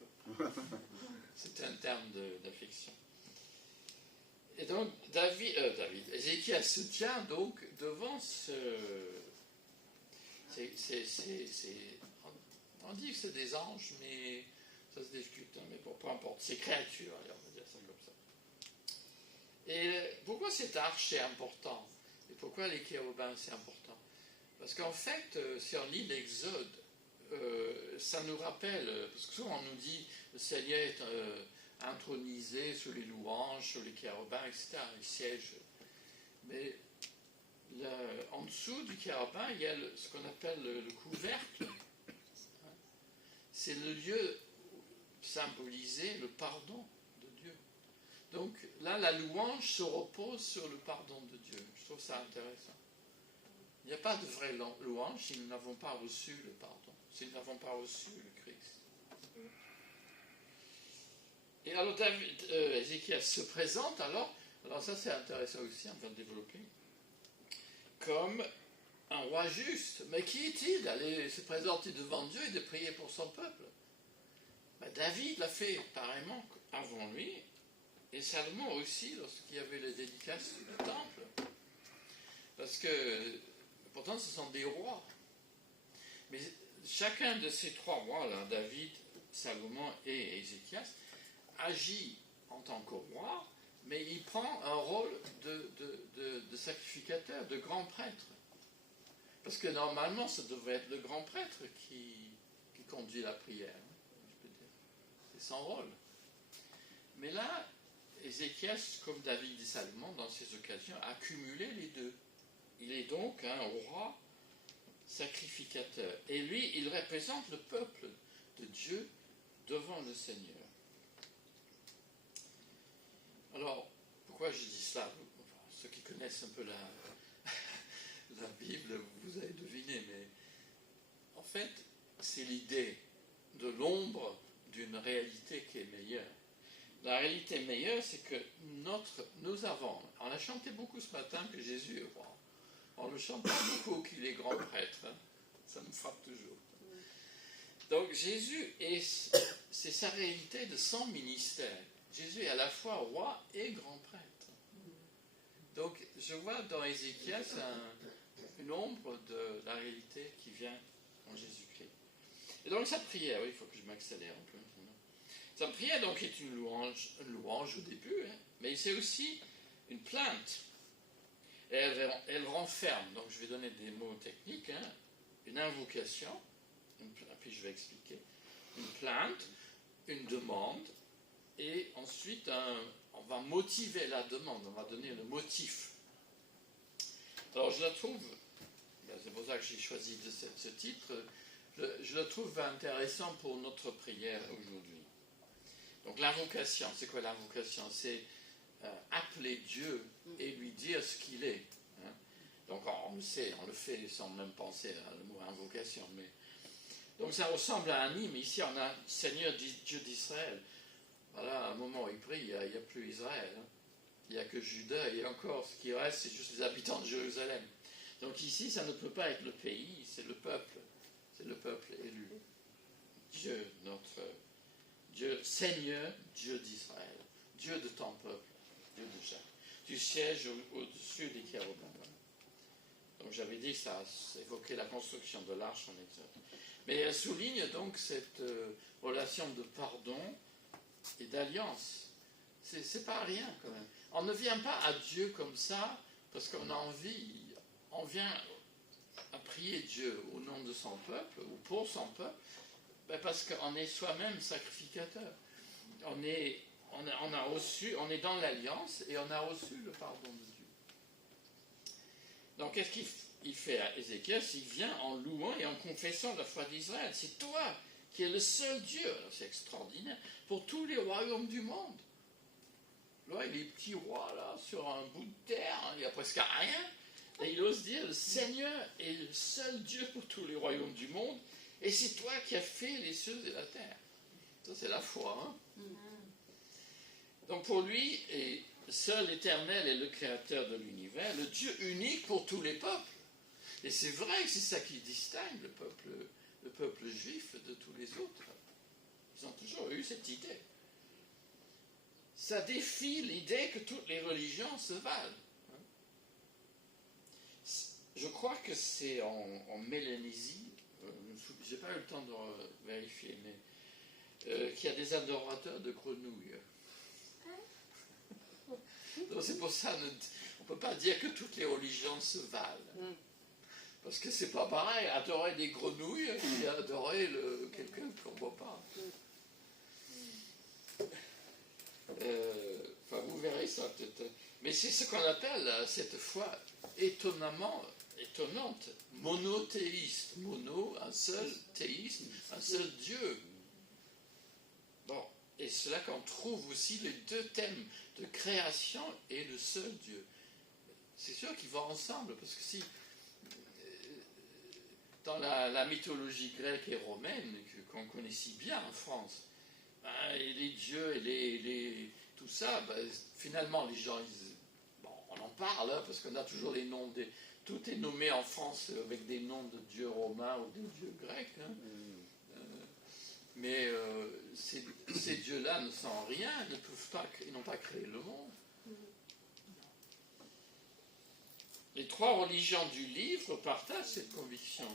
C'était un terme d'affection. Et donc, Ézéchias se tient donc devant on dit que c'est des anges, mais ça se discute, mais bon, peu importe, c'est créatures, allez, on va dire ça comme ça. Et pourquoi cette arche est important? Et pourquoi les chérubins c'est important? Parce qu'en fait, si on lit l'Exode, ça nous rappelle, parce que souvent on nous dit, le Seigneur est intronisé sur les louanges, sur les chérubins, etc., il siège. Mais en dessous du chérubin, il y a ce qu'on appelle le couvercle. C'est le lieu symboliser le pardon de Dieu. Donc là, la louange se repose sur le pardon de Dieu. Je trouve ça intéressant. Il n'y a pas de vraie louange si nous n'avons pas reçu le pardon, si nous n'avons pas reçu le Christ. Et alors Ézéchias se présente alors ça c'est intéressant aussi, on va développer, comme un roi juste. Mais qui est-il d'aller se présenter devant Dieu et de prier pour son peuple? David l'a fait pareillement avant lui, et Salomon aussi, lorsqu'il y avait les dédicaces du temple. Parce que, pourtant, ce sont des rois. Mais chacun de ces trois rois-là, David, Salomon et Ézéchias, agit en tant que roi, mais il prend un rôle de sacrificateur, de grand prêtre. Parce que normalement, ça devrait être le grand prêtre qui conduit la prière. Je peux dire. C'est son rôle. Mais là, Ézéchias, comme David et Salomon, dans ces occasions, a cumulé les deux. Il est donc un roi sacrificateur. Et lui, il représente le peuple de Dieu devant le Seigneur. Alors, pourquoi je dis cela? Ceux qui connaissent un peu la Bible, vous avez deviné, mais en fait, c'est l'idée de l'ombre d'une réalité qui est meilleure. La réalité meilleure, c'est que nous avons, on a chanté beaucoup ce matin que Jésus est roi. On ne chante pas beaucoup qu'il est grand prêtre, hein. Ça me frappe toujours. Donc Jésus, c'est sa réalité de son ministère. Jésus est à la fois roi et grand prêtre. Donc je vois dans Ézéchias une ombre de la réalité qui vient en Jésus-Christ. Et donc sa prière, oui, il faut que je m'accélère un peu. Sa prière donc est une louange au début, hein, mais c'est aussi une plainte. Et elle renferme, donc je vais donner des mots techniques, hein, une invocation, puis je vais expliquer, une plainte, une demande, et ensuite on va motiver la demande, on va donner le motif. Alors je la trouve, c'est pour ça que j'ai choisi ce titre, je la trouve intéressant pour notre prière aujourd'hui. Donc l'invocation, c'est quoi l'invocation? C'est appeler Dieu et lui dire ce qu'il est. Hein? Donc on le sait, on le fait sans même penser à le mot invocation. Donc ça ressemble à un hymne. Ici on a Seigneur Dieu d'Israël. Voilà, à un moment où il prie, il n'y a plus Israël. Hein? Il n'y a que Juda et encore ce qui reste, c'est juste les habitants de Jérusalem. Donc ici, ça ne peut pas être le pays, c'est le peuple. C'est le peuple élu. Dieu, notre Dieu, Seigneur, Dieu d'Israël, Dieu de ton peuple, Dieu de Jacques. Tu sièges au-dessus des chérubins. Donc j'avais dit ça évoquait la construction de l'arche en Exode. Mais elle souligne donc cette relation de pardon et d'alliance. C'est pas rien quand même. On ne vient pas à Dieu comme ça parce qu'on a envie. On vient à prier Dieu au nom de son peuple ou pour son peuple. Parce qu'on est soi-même sacrificateur. On est dans l'alliance et on a reçu le pardon de Dieu. Donc qu'est-ce qu'il fait à Ézéchias? Il vient en louant et en confessant la foi d'Israël. C'est toi qui es le seul Dieu. Alors, c'est extraordinaire. Pour tous les royaumes du monde. Là, il est petit roi là, sur un bout de terre, hein, il n'y a presque rien. Et il ose dire, le Seigneur est le seul Dieu pour tous les royaumes du monde. Et c'est toi qui as fait les cieux et la terre. Ça, c'est la foi. Hein? Donc pour lui, et seul l'Éternel est le créateur de l'univers, le Dieu unique pour tous les peuples. Et c'est vrai que c'est ça qui distingue le peuple juif de tous les autres. Ils ont toujours eu cette idée. Ça défie l'idée que toutes les religions se valent. Je crois que c'est en Mélanésie, je n'ai pas eu le temps de vérifier, mais qu'il y a des adorateurs de grenouilles. Donc c'est pour ça, on ne peut pas dire que toutes les religions se valent. Parce que c'est pas pareil, adorer des grenouilles et adorer quelqu'un qu'on ne voit pas. Enfin, vous verrez ça peut-être. Mais c'est ce qu'on appelle cette foi étonnante, monothéiste. Mono, un seul théisme, un seul Dieu. Bon, et c'est là qu'on trouve aussi les deux thèmes de création et le seul Dieu. C'est sûr qu'ils vont ensemble, parce que si dans la mythologie grecque et romaine, qu'on connaît si bien en France, et les dieux et tout ça, finalement les gens, on en parle, hein, parce qu'on a toujours les noms tout est nommé en France avec des noms de dieux romains ou de dieux grecs. Hein. Mais ces dieux-là ne sont rien, ils n'ont pas créé le monde. les 3 religions du livre partagent cette conviction.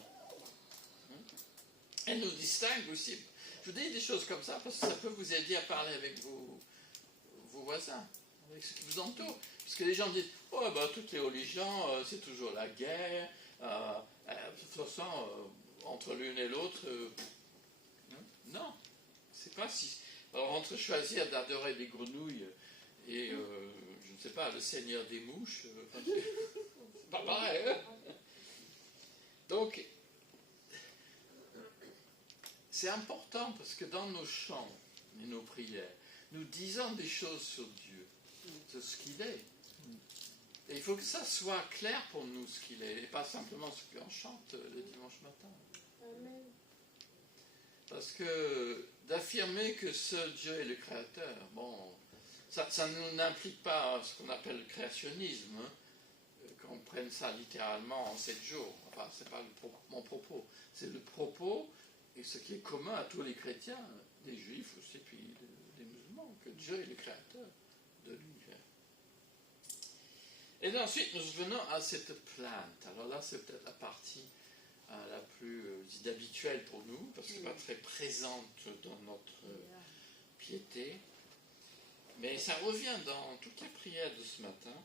Elles nous distinguent aussi. Je vous dis des choses comme ça parce que ça peut vous aider à parler avec vos voisins, avec ceux qui vous entourent. Parce que les gens disent, oh ben, toutes les religions, c'est toujours la guerre. De toute façon, entre l'une et l'autre, non. C'est pas si... Alors, entre choisir d'adorer des grenouilles et, je ne sais pas, le Seigneur des mouches, c'est pas pareil. Hein? Donc, c'est important parce que dans nos chants et nos prières, nous disons des choses sur Dieu, sur ce qu'il est. Et il faut que ça soit clair pour nous ce qu'il est, et pas simplement ce qu'on chante le dimanche matin. Amen. Parce que d'affirmer que seul Dieu est le créateur, bon, ça n'implique pas ce qu'on appelle le créationnisme, hein, qu'on prenne ça littéralement en 7 jours. Enfin, c'est pas mon propos. C'est le propos et ce qui est commun à tous les chrétiens, des juifs aussi, puis des musulmans, que Dieu est le créateur de l'univers. Et ensuite, nous venons à cette plainte. Alors là, c'est peut-être la partie la plus inhabituelle pour nous, parce qu'elle n'est pas très présente dans notre piété. Mais ça revient dans toute la prière de ce matin.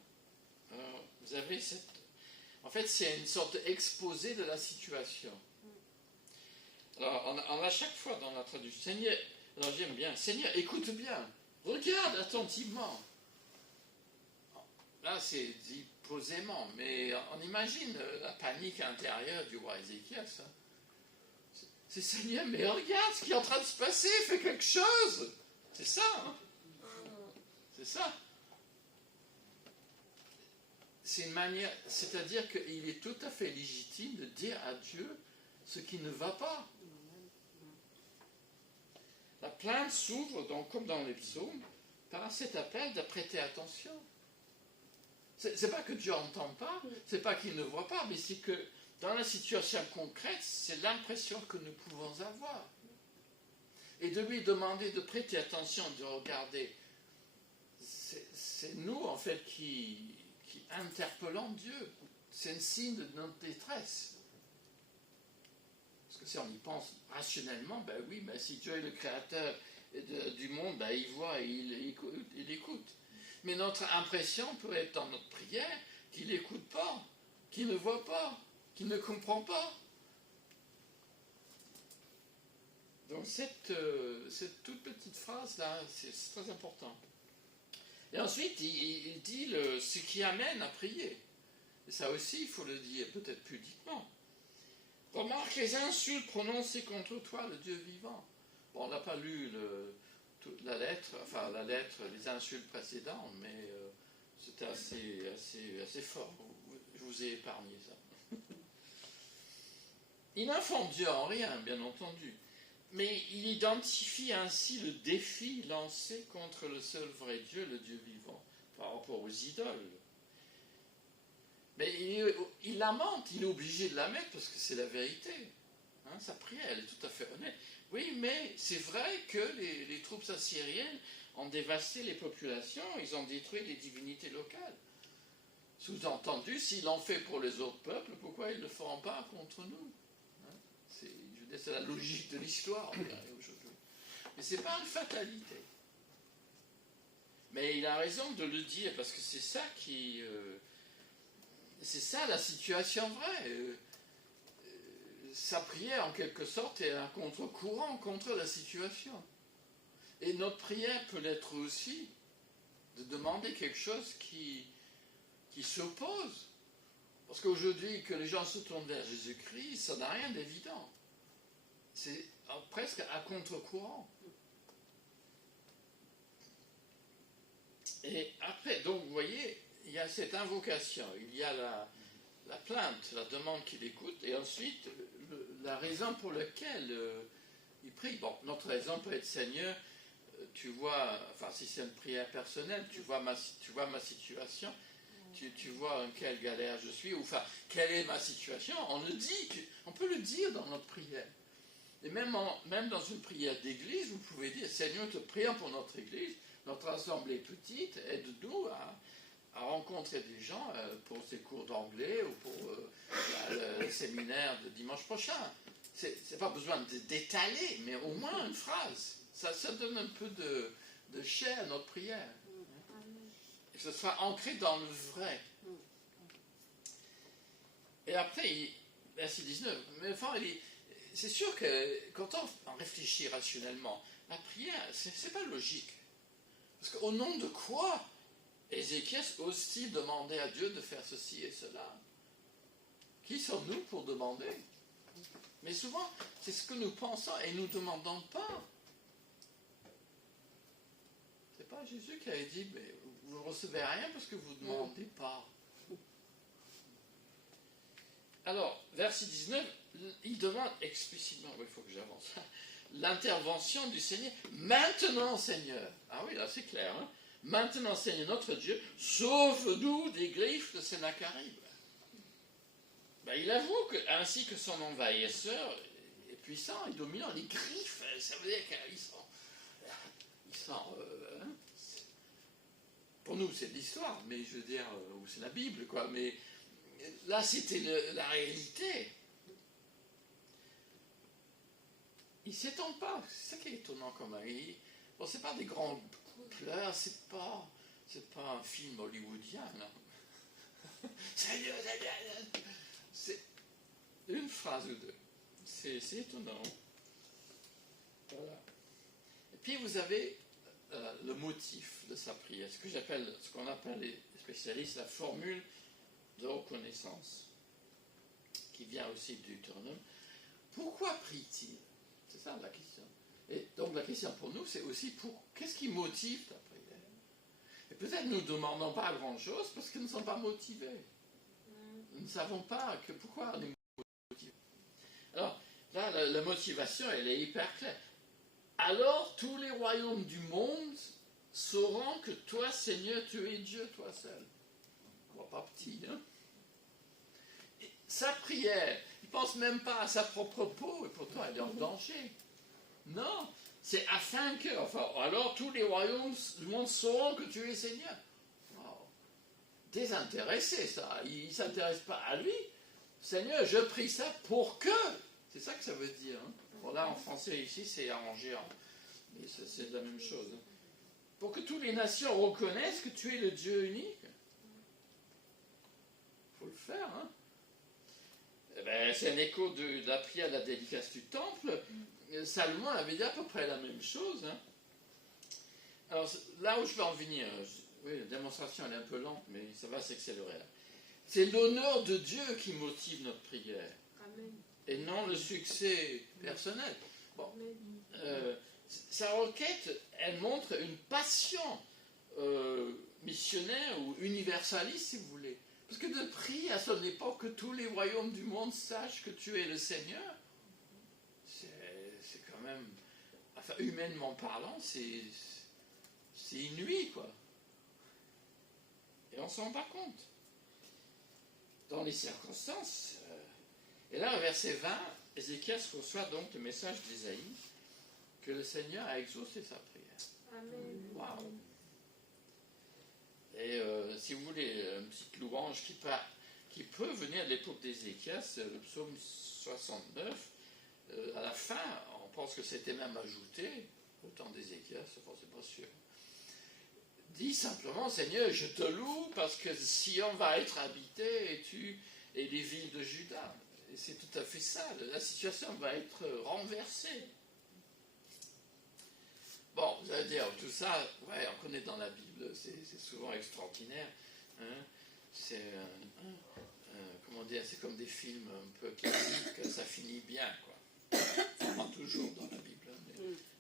Vous avez cette... En fait, c'est une sorte d'exposé de la situation. Alors, on a chaque fois dans la traduction, Seigneur, alors j'aime bien, Seigneur, écoute bien, regarde attentivement. Là, c'est dit posément, mais on imagine la panique intérieure du roi Ézéchias. Hein. C'est Seigneur, mais regarde ce qui est en train de se passer, fais quelque chose. C'est ça, hein. C'est ça. C'est une manière, c'est-à-dire qu'il est tout à fait légitime de dire à Dieu ce qui ne va pas. La plainte s'ouvre, donc, comme dans les psaumes, par cet appel de prêter attention. C'est pas que Dieu n'entend pas, c'est pas qu'il ne voit pas, mais c'est que dans la situation concrète, c'est l'impression que nous pouvons avoir. Et de lui demander de prêter attention, de regarder, c'est nous en fait qui interpellons Dieu. C'est un signe de notre détresse. Parce que si on y pense rationnellement, ben oui, ben si Dieu est le créateur du monde, ben il voit et il écoute. Mais notre impression peut être dans notre prière qu'il n'écoute pas, qu'il ne voit pas, qu'il ne comprend pas. Donc cette toute petite phrase-là, c'est très important. Et ensuite, il dit ce qui amène à prier. Et ça aussi, il faut le dire peut-être pudiquement. Remarque les insultes prononcées contre toi, le Dieu vivant. Bon, on n'a pas lu la lettre, les insultes précédentes, mais c'était assez fort. Je vous ai épargné ça. Il n'informe Dieu en rien, bien entendu, mais il identifie ainsi le défi lancé contre le seul vrai Dieu, le Dieu vivant, par rapport aux idoles. Mais il lamente, il est obligé de la mettre parce que c'est la vérité. Hein, sa prière, elle est tout à fait honnête. Oui, mais c'est vrai que les troupes assyriennes ont dévasté les populations, ils ont détruit les divinités locales. Sous-entendu, s'ils l'ont fait pour les autres peuples, pourquoi ils ne le feront pas contre nous? Hein, c'est la logique de l'histoire aujourd'hui. Mais ce n'est pas une fatalité. Mais il a raison de le dire, parce que c'est ça c'est ça la situation vraie. Sa prière, en quelque sorte, est un contre-courant contre la situation. Et notre prière peut l'être aussi de demander quelque chose qui s'oppose. Parce qu'aujourd'hui, que les gens se tournent vers Jésus-Christ, ça n'a rien d'évident. C'est presque à contre-courant. Et après, donc, vous voyez, il y a cette invocation, il y a la plainte, la demande qu'il écoute, et ensuite la raison pour laquelle il prie. Bon, notre raison peut être Seigneur, tu vois, enfin si c'est une prière personnelle, tu vois ma situation, tu vois en quelle galère je suis, ou enfin, quelle est ma situation, on peut le dire dans notre prière. Et même dans une prière d'église, vous pouvez dire, Seigneur, te prions pour notre église, notre assemblée est petite, aide-nous à rencontrer des gens pour ses cours d'anglais ou pour le séminaire de dimanche prochain. C'est pas besoin d'étaler, mais au moins une phrase. Ça donne un peu de chair à notre prière. Et que ce soit ancré dans le vrai. Et après, verset 19, mais enfin, c'est sûr que quand on réfléchit rationnellement, la prière, c'est pas logique. Parce qu'au nom de quoi Ézéchias ose-t-il demander à Dieu de faire ceci et cela? Qui sommes-nous pour demander? Mais souvent, c'est ce que nous pensons et nous ne demandons pas. C'est pas Jésus qui a dit, mais vous ne recevez rien parce que vous ne demandez pas. Alors, verset 19, il demande explicitement, il faut que j'avance, l'intervention du Seigneur. Maintenant, Seigneur, ah oui, là c'est clair, hein? Maintenant, Seigneur notre Dieu, sauve-nous des griffes de Sennacherib. Ben, il avoue que, ainsi que son envahisseur est puissant et dominant, les griffes, ça veut dire qu'ils sont hein? Pour nous, c'est de l'histoire, mais je veux dire, ou c'est la Bible, quoi, mais là, c'était la réalité. Il ne s'étend pas, c'est ça qui est étonnant quand même. Bon, c'est pas des grands pleurs, c'est pas un film hollywoodien, non. C'est une phrase ou deux. C'est étonnant. Voilà. Et puis vous avez le motif de sa prière, ce qu'on appelle les spécialistes la formule de reconnaissance, qui vient aussi du Deutéronome. Pourquoi prie-t-il? C'est ça la question. Et donc la question pour nous, c'est aussi qu'est-ce qui motive ta prière? Et peut-être nous ne demandons pas grand-chose parce que nous ne sommes pas motivés. Nous ne savons pas pourquoi on est motivés. Alors, là, la motivation, elle est hyper claire. Alors, tous les royaumes du monde sauront que toi, Seigneur, tu es Dieu, toi seul. On voit pas petit, hein? Et sa prière, il ne pense même pas à sa propre peau, et pourtant elle est en danger. Non, c'est afin que, alors tous les royaumes du monde sauront que tu es Seigneur. Wow. Désintéressé, ça. Il ne s'intéresse pas à lui. Seigneur, je prie ça pour que. C'est ça que ça veut dire. Hein. Bon, là, en français, ici, c'est arrangé. Mais c'est la même chose. Hein. Pour que toutes les nations reconnaissent que tu es le Dieu unique. Il faut le faire. Hein. Eh ben, c'est un écho de la prière de la dédicace du temple. Salomon avait dit à peu près la même chose. Hein. Alors, là où je vais en venir, oui, la démonstration elle est un peu lente, mais ça va s'accélérer. C'est l'honneur de Dieu qui motive notre prière. Amen. Et non le succès personnel. Bon, sa requête, elle montre une passion missionnaire ou universaliste, si vous voulez. Parce que de prier à son époque que tous les royaumes du monde sachent que tu es le Seigneur, c'est quand même, enfin, humainement parlant, c'est inouï, quoi. Et on ne s'en rend pas compte. Dans les circonstances. Et là, au verset 20, Ézéchias reçoit donc le message d'Ésaïe que le Seigneur a exaucé sa prière. Amen. Waouh! Et si vous voulez, une petite louange qui peut venir de l'époque d'Ézéchias, le psaume 69, à la fin, on pense que c'était même ajouté au temps d'Ézéchias, enfin, c'est pas sûr. Dis simplement, Seigneur, je te loue parce que Sion va être habité et les villes de Juda. Et c'est tout à fait ça, la situation va être renversée. Bon, vous allez dire, tout ça, ouais, on connaît dans la Bible, c'est souvent extraordinaire. Hein? C'est, comment dire, c'est comme des films un peu classiques, ça finit bien, quoi. Pas toujours dans la Bible, mais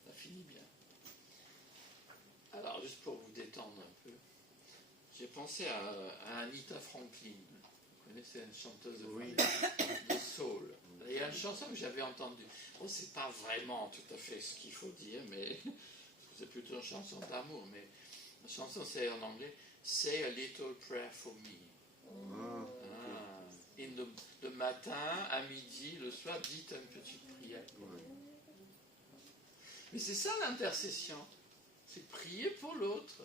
ça finit bien. Alors, juste pour vous détendre un peu, j'ai pensé à Anita Franklin. Vous connaissez une chanteuse de soul. Il y a une chanson que j'avais entendue. Bon, c'est pas vraiment tout à fait ce qu'il faut dire, mais c'est plutôt une chanson d'amour. Mais la chanson, c'est en anglais « Say a little prayer for me ». Le matin, à midi, le soir, dites une petite prière. Mais c'est ça l'intercession. C'est prier pour l'autre.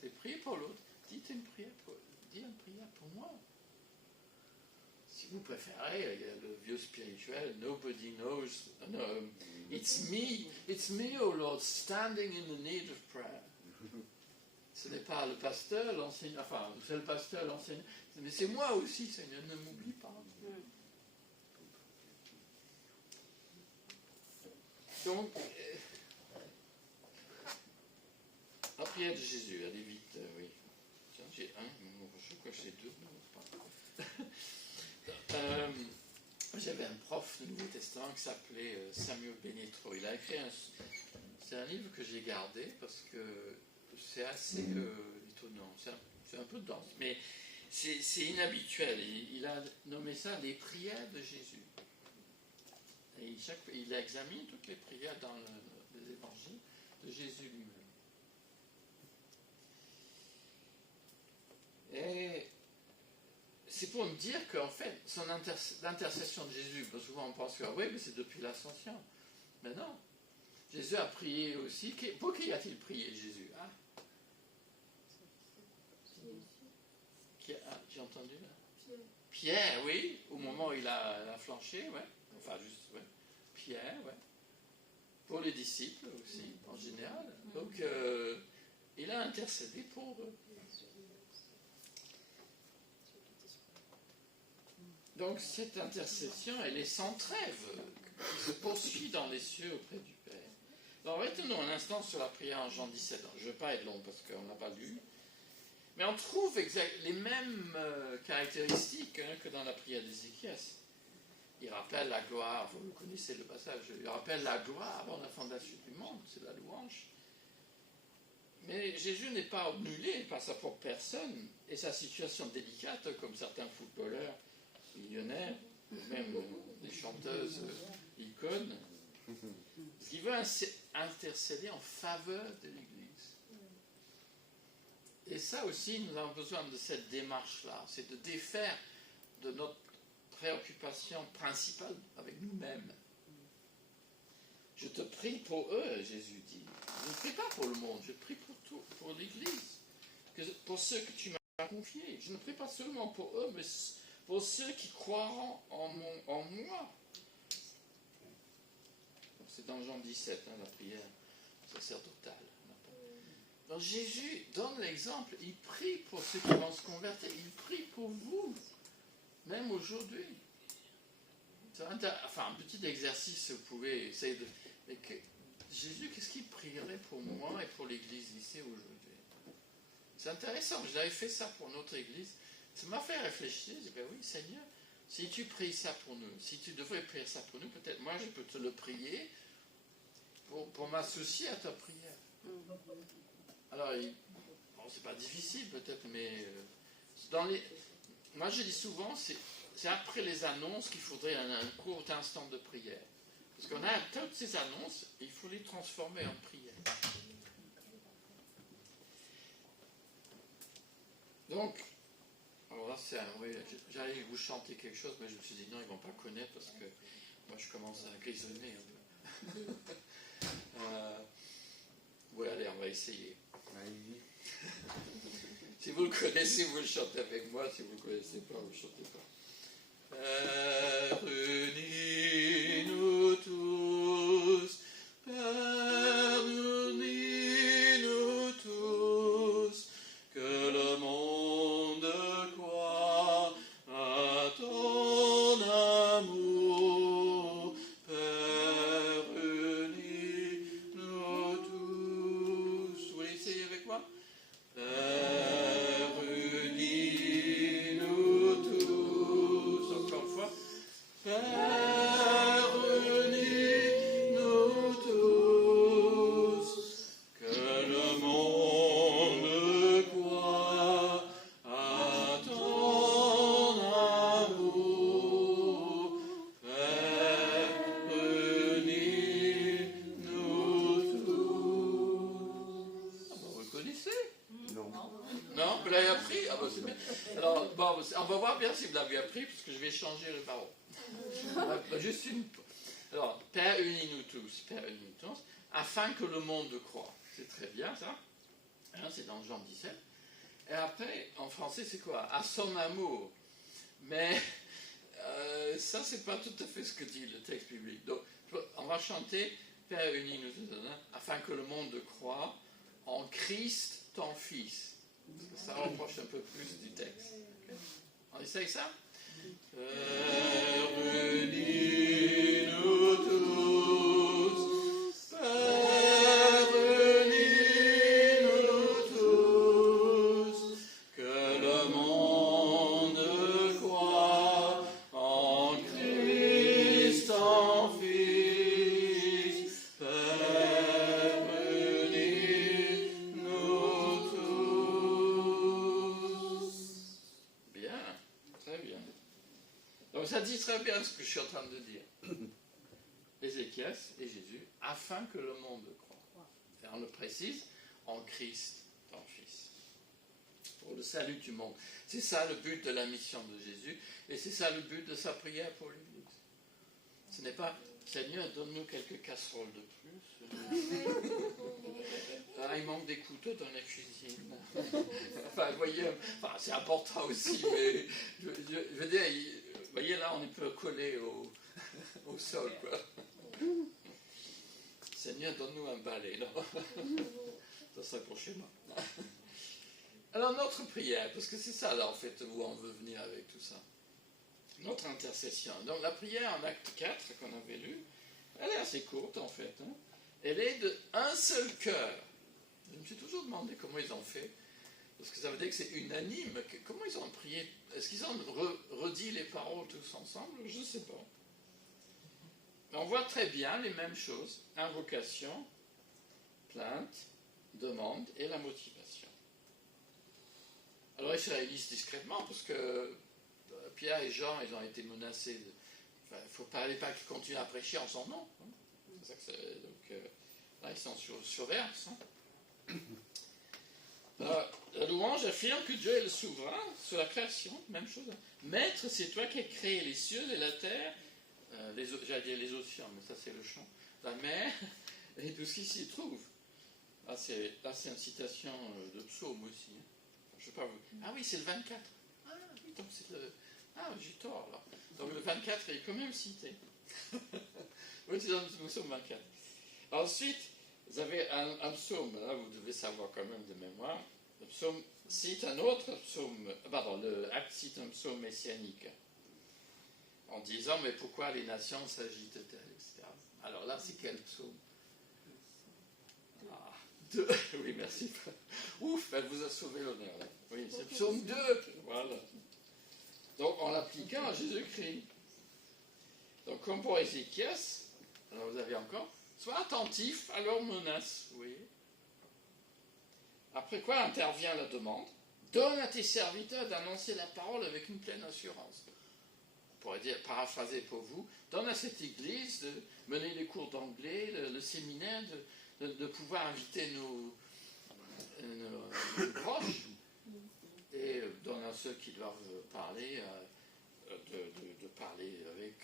C'est prier pour l'autre. Dis une prière pour moi. Si vous préférez, il y a le vieux spirituel, nobody knows, no, it's me, oh Lord, standing in the need of prayer. Ce n'est pas le pasteur, l'enseignant, enfin, c'est le pasteur, l'enseignant, mais c'est moi aussi, Seigneur, ne m'oublie pas. Donc, la prière de Jésus, allez vite, oui. Tiens, j'ai je crois que j'ai deux, non, c'est pas. J'avais un prof du Nouveau Testament qui s'appelait Samuel Benetro. Il a écrit c'est un livre que j'ai gardé parce que c'est assez étonnant. C'est un peu dense, mais c'est inhabituel. Il a nommé ça les prières de Jésus. Et il examine toutes les prières dans les évangiles de Jésus lui-même. Et c'est pour me dire qu'en fait, l'intercession de Jésus, souvent on pense que oui, mais c'est depuis l'ascension. Mais non. Jésus a prié aussi. Pour qui a-t-il prié, Jésus? J'ai entendu là. Pierre, oui, au moment où il a flanché, ouais. Enfin, juste, ouais. Pierre, ouais. Pour les disciples aussi, en général. Donc, il a intercédé pour eux. Donc, cette intercession, elle est sans trêve, qui se poursuit dans les cieux auprès du Père. Alors, retenons un instant sur la prière en Jean 17. Je ne vais pas être long parce qu'on n'a pas lu. Mais on trouve les mêmes caractéristiques que dans la prière d'Ézéchias. Il rappelle la gloire, vous connaissez le passage, il rappelle la gloire avant la fondation du monde, c'est la louange. Mais Jésus n'est pas obnubilé par sa propre personne et sa situation délicate, comme certains footballeurs millionnaires, ou même des chanteuses icônes. Parce qu'il veut intercéder en faveur de l'Église. Et ça aussi, nous avons besoin de cette démarche-là, c'est de défaire de notre préoccupation principale avec nous-mêmes. Je te prie pour eux, Jésus dit. Je ne prie pas pour le monde, je prie pour l'Église, pour ceux que tu m'as confiés. Je ne prie pas seulement pour eux, mais pour ceux qui croiront en moi. C'est dans Jean 17, la prière sacerdotale. Donc Jésus donne l'exemple, il prie pour ceux qui vont se convertir, il prie pour vous, même aujourd'hui. Enfin, un petit exercice, vous pouvez essayer de... Mais Jésus, qu'est-ce qu'il prierait pour moi et pour l'Église ici aujourd'hui? C'est intéressant, j'avais fait ça pour notre Église. Ça m'a fait réfléchir, je dis, ben oui, Seigneur, si tu pries ça pour nous, si tu devrais prier ça pour nous, peut-être moi je peux te le prier pour m'associer à ta prière. Alors, bon, c'est pas difficile peut-être, mais moi je dis souvent, c'est après les annonces qu'il faudrait un court instant de prière. Parce qu'on a toutes ces annonces, il faut les transformer en prière. Donc, alors là, oui, j'allais vous chanter quelque chose, mais je me suis dit non, ils ne vont pas connaître parce que moi je commence à grisonner un peu. Oui, allez, on va essayer. Si vous le connaissez, vous le chantez avec moi. Si vous ne le connaissez pas, vous ne le chantez pas. Père, unis-nous tous. Père, unis-nous tous. Que le monde croit à ton amour. Père, unis-nous tous. Vous voulez essayer avec moi? Père, unis-nous tous. Encore une fois. Père, unis-nous tous. Que le monde croit à ton amour. Père, unis-nous tous. Vous reconnaissez? Non. Non, vous l'avez appris? Ah ben c'est bien. Alors, bon, on va voir bien si vous l'avez appris, parce que je vais changer les paroles. Juste une... Alors, Père, unis-nous tous, afin que le monde croie. C'est très bien, ça. Hein, c'est dans Jean 17. Et après, en français, c'est quoi? À son amour. Mais ça, c'est pas tout à fait ce que dit le texte biblique. Donc, on va chanter Père uni, nous te donnons, afin que le monde croie en Christ, ton Fils. Parce que ça rapproche un peu plus du texte. Okay. On essaye ça? Père uni, nous tous, Père uni, nous tous, que le monde croit en Christ, en Fils, Père uni, nous tous. Bien, très bien. Donc ça dit très bien ce que je suis en train de dire. Ézéchias et Jésus, afin que le monde croie. Et on le précise, en Christ, ton Fils. Pour le salut du monde. C'est ça le but de la mission de Jésus, et c'est ça le but de sa prière pour l'Église. Ce n'est pas, Seigneur, donne-nous quelques casseroles de plus. Ah, il manque des couteaux dans la cuisine. Enfin, vous voyez, enfin, c'est important aussi, mais je veux dire, vous voyez là, on est peu collé au sol, quoi. Seigneur, donne-nous un balai, là. Ça sera pour chez moi. Alors, notre prière, parce que c'est ça, là, en fait, où on veut venir avec tout ça. Notre intercession. Donc, la prière en acte 4, qu'on avait lu, elle est assez courte, en fait. Hein. Elle est d'un seul cœur. Je me suis toujours demandé comment ils ont fait. Parce que ça veut dire que c'est unanime. Comment ils ont prié? Est-ce qu'ils ont redit les paroles tous ensemble? Je ne sais pas. On voit très bien les mêmes choses. Invocation, plainte, demande et la motivation. Alors ils se réalisent discrètement parce que Pierre et Jean, ils ont été menacés. Il ne faut pas continuer à prêcher en son nom. Hein. C'est ça que donc là, ils sont sur verse. Hein. La louange affirme que Dieu est le souverain sur la création, même chose. Hein. Maître, c'est toi qui as créé les cieux et la terre, j'allais dire les océans, mais ça c'est le champ, la mer et tout ce qui s'y trouve. Là c'est une citation de psaume aussi. Hein. Je sais pas vous. Ah oui, c'est le 24. Ah oui, donc c'est le. Ah, j'ai tort là. Donc le 24 est quand même cité. Oui, c'est dans le psaume 24. Ensuite, vous avez un psaume, là vous devez savoir quand même de mémoire. Le psaume cite un autre psaume, le acte cite un psaume messianique. En disant, mais pourquoi les nations s'agitent-elles, etc. Alors là, c'est quel psaume? 2. Oui, merci. Ouf, elle vous a sauvé l'honneur. Oui, c'est psaume 2. Voilà. Donc, en l'appliquant à Jésus-Christ. Donc, comme pour Ézéchias, alors vous avez encore, sois attentif à leurs menaces. Vous voyez. Après quoi intervient la demande? Donne à tes serviteurs d'annoncer la parole avec une pleine assurance. On pourrait dire, paraphraser pour vous, donne à cette église de mener les cours d'anglais, le séminaire, de pouvoir inviter nos proches, et donne à ceux qui doivent parler, de parler avec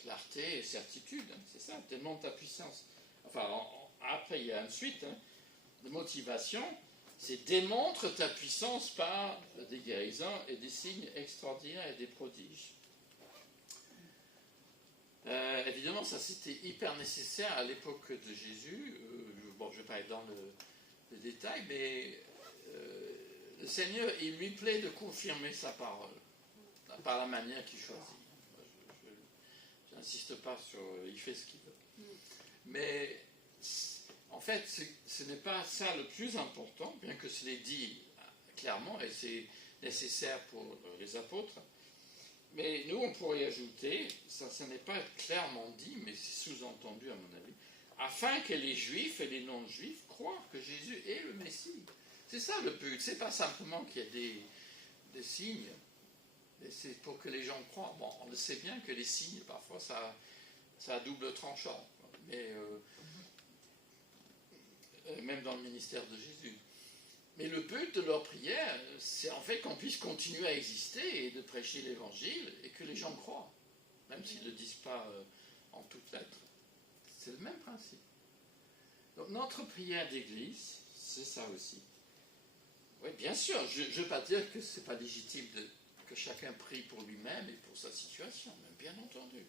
clarté et certitude. Hein, c'est ça, démontre ta puissance. Enfin, après, il y a une suite de motivation, c'est démontre ta puissance par des guérisons et des signes extraordinaires et des prodiges. Évidemment, ça c'était hyper nécessaire à l'époque de Jésus. Je ne vais pas être dans le détail, mais le Seigneur, il lui plaît de confirmer sa parole par la manière qu'il choisit. Je n'insiste pas sur il fait ce qu'il veut. Mais en fait, ce n'est pas ça le plus important, bien que ce l'ait dit clairement, et c'est nécessaire pour les apôtres. Mais nous, on pourrait ajouter, ça n'est pas clairement dit, mais c'est sous-entendu à mon avis, afin que les juifs et les non-juifs croient que Jésus est le Messie. C'est ça le but, c'est pas simplement qu'il y ait des signes, mais c'est pour que les gens croient. Bon, on le sait bien que les signes, parfois, ça a double tranchant, mais même dans le ministère de Jésus. Mais le but de leur prière, c'est en fait qu'on puisse continuer à exister et de prêcher l'évangile et que les gens croient, même s'ils ne le disent pas en toutes lettres. C'est le même principe. Donc notre prière d'église, c'est ça aussi. Oui, bien sûr, je ne veux pas dire que ce n'est pas légitime que chacun prie pour lui-même et pour sa situation, même bien entendu.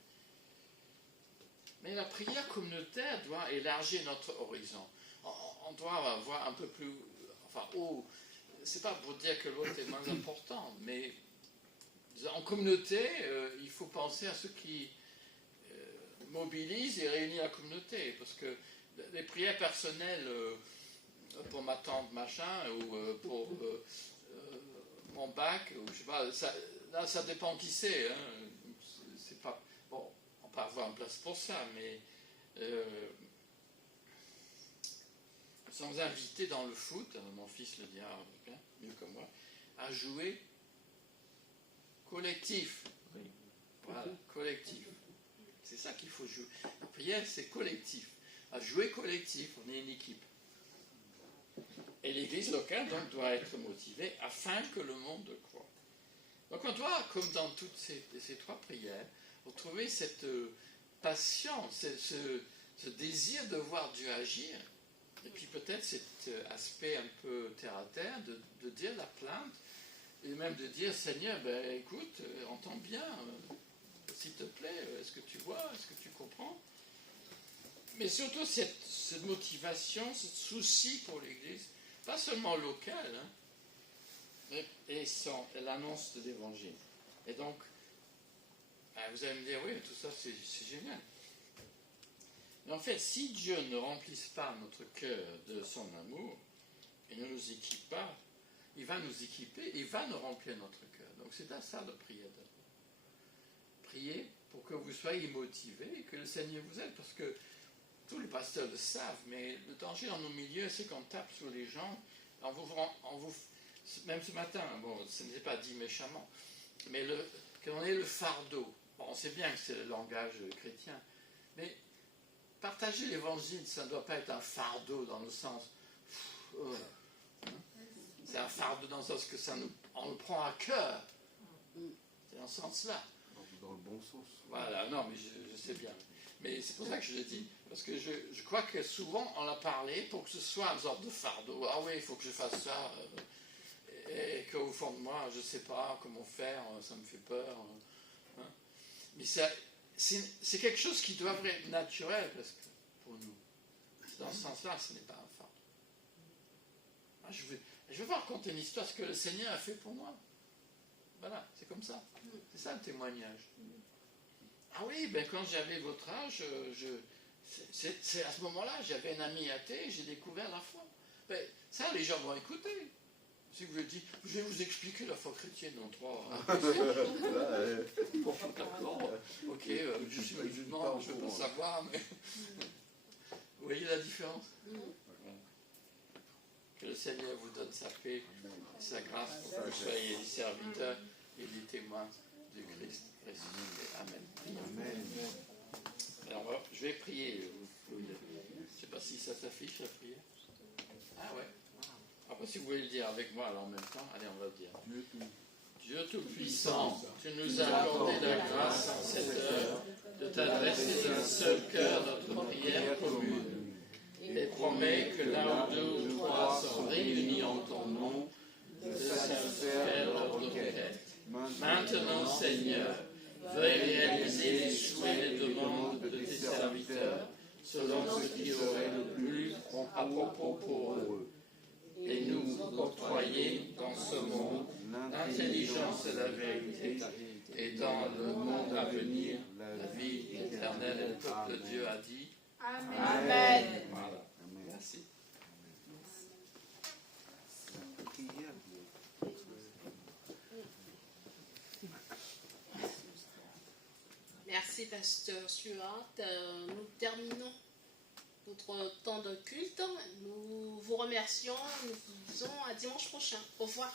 Mais la prière communautaire doit élargir notre horizon. On doit voir un peu plus, enfin, haut. C'est pas pour dire que l'autre est moins important, mais en communauté, il faut penser à ce qui mobilise et réunit la communauté. Parce que les prières personnelles pour ma tante machin, ou pour mon bac, ou je sais pas, là ça dépend qui c'est. Hein. C'est pas. Bon, on peut avoir une place pour ça, mais nous sommes invités dans le foot, mon fils le dira bien, mieux que moi, à jouer collectif. Voilà, collectif. C'est ça qu'il faut jouer. La prière, c'est collectif. À jouer collectif, on est une équipe. Et l'église locale, donc, doit être motivée afin que le monde croie. Donc on doit, comme dans toutes ces trois prières, retrouver cette passion, ce désir de voir Dieu agir. Et puis peut-être cet aspect un peu terre-à-terre de dire la plainte, et même de dire, Seigneur, ben, écoute, entends bien, s'il te plaît, est-ce que tu vois, est-ce que tu comprends? Mais surtout cette motivation, ce souci pour l'Église, pas seulement locale, hein, et l'annonce de l'Évangile. Et donc, vous allez me dire, oui, tout ça c'est génial. Mais en fait, si Dieu ne remplisse pas notre cœur de son amour, et ne nous équipe pas, il va nous équiper, il va nous remplir notre cœur. Donc c'est ça la prière d'abord. Priez pour que vous soyez motivés et que le Seigneur vous aide, parce que tous les pasteurs le savent, mais le danger dans nos milieux, c'est qu'on tape sur les gens, même ce matin, bon, ce n'est pas dit méchamment, mais qu'on ait le fardeau. Bon, on sait bien que c'est le langage chrétien, mais partager l'évangile, ça ne doit pas être un fardeau dans le sens... C'est un fardeau dans le sens que on le prend à cœur. C'est dans ce sens-là. Dans le bon sens. Voilà, non, mais je sais bien. Mais c'est pour ça que je le dis. Parce que je crois que souvent, on a parlé pour que ce soit une sorte de fardeau. Ah oui, il faut que je fasse ça. Et qu'au fond de moi, je ne sais pas comment faire, ça me fait peur. Hein. Mais c'est quelque chose qui doit être naturel parce que, pour nous. Dans ce sens-là, ce n'est pas un fardeau. Je veux vous raconter une histoire, ce que le Seigneur a fait pour moi. Voilà, c'est comme ça. C'est ça le témoignage. Ah oui, ben quand j'avais votre âge, c'est à ce moment-là, j'avais un ami athée, j'ai découvert la foi. Ben, ça, les gens vont écouter. Si vous dites, je vais vous expliquer la foi chrétienne en 3. D'accord, ok, je suis musulman, je ne veux pas savoir, mais... Vous voyez la différence? Que le Seigneur vous donne sa paix, sa grâce pour que vous soyez des serviteurs et des témoins de Christ ressuscité. Amen. Amen. Alors, je vais prier. Je ne sais pas si ça s'affiche, la prière. Ah ouais. Après, si vous voulez le dire avec moi alors, en même temps, allez, on va le dire. Dieu Tout-Puissant, tu nous as accordé la grâce en cette heure de t'adresser d'un seul cœur notre prière commune. Et promets que là où deux ou trois sont réunis en ton nom, de satisfaire leur requête. Maintenant, Seigneur, veuille réaliser les souhaits et les demandes de tes serviteurs, selon ce qui aurait le plus à propos pour eux. Et nous octroyer dans ce monde l'intelligence et la vérité, et dans le monde à venir, la vie éternelle. Et le peuple de Dieu a dit Amen. Amen. Voilà. Merci. Merci, Pasteur Stuart. Nous terminons notre temps de culte. Nous vous remercions. Nous vous disons à dimanche prochain. Au revoir.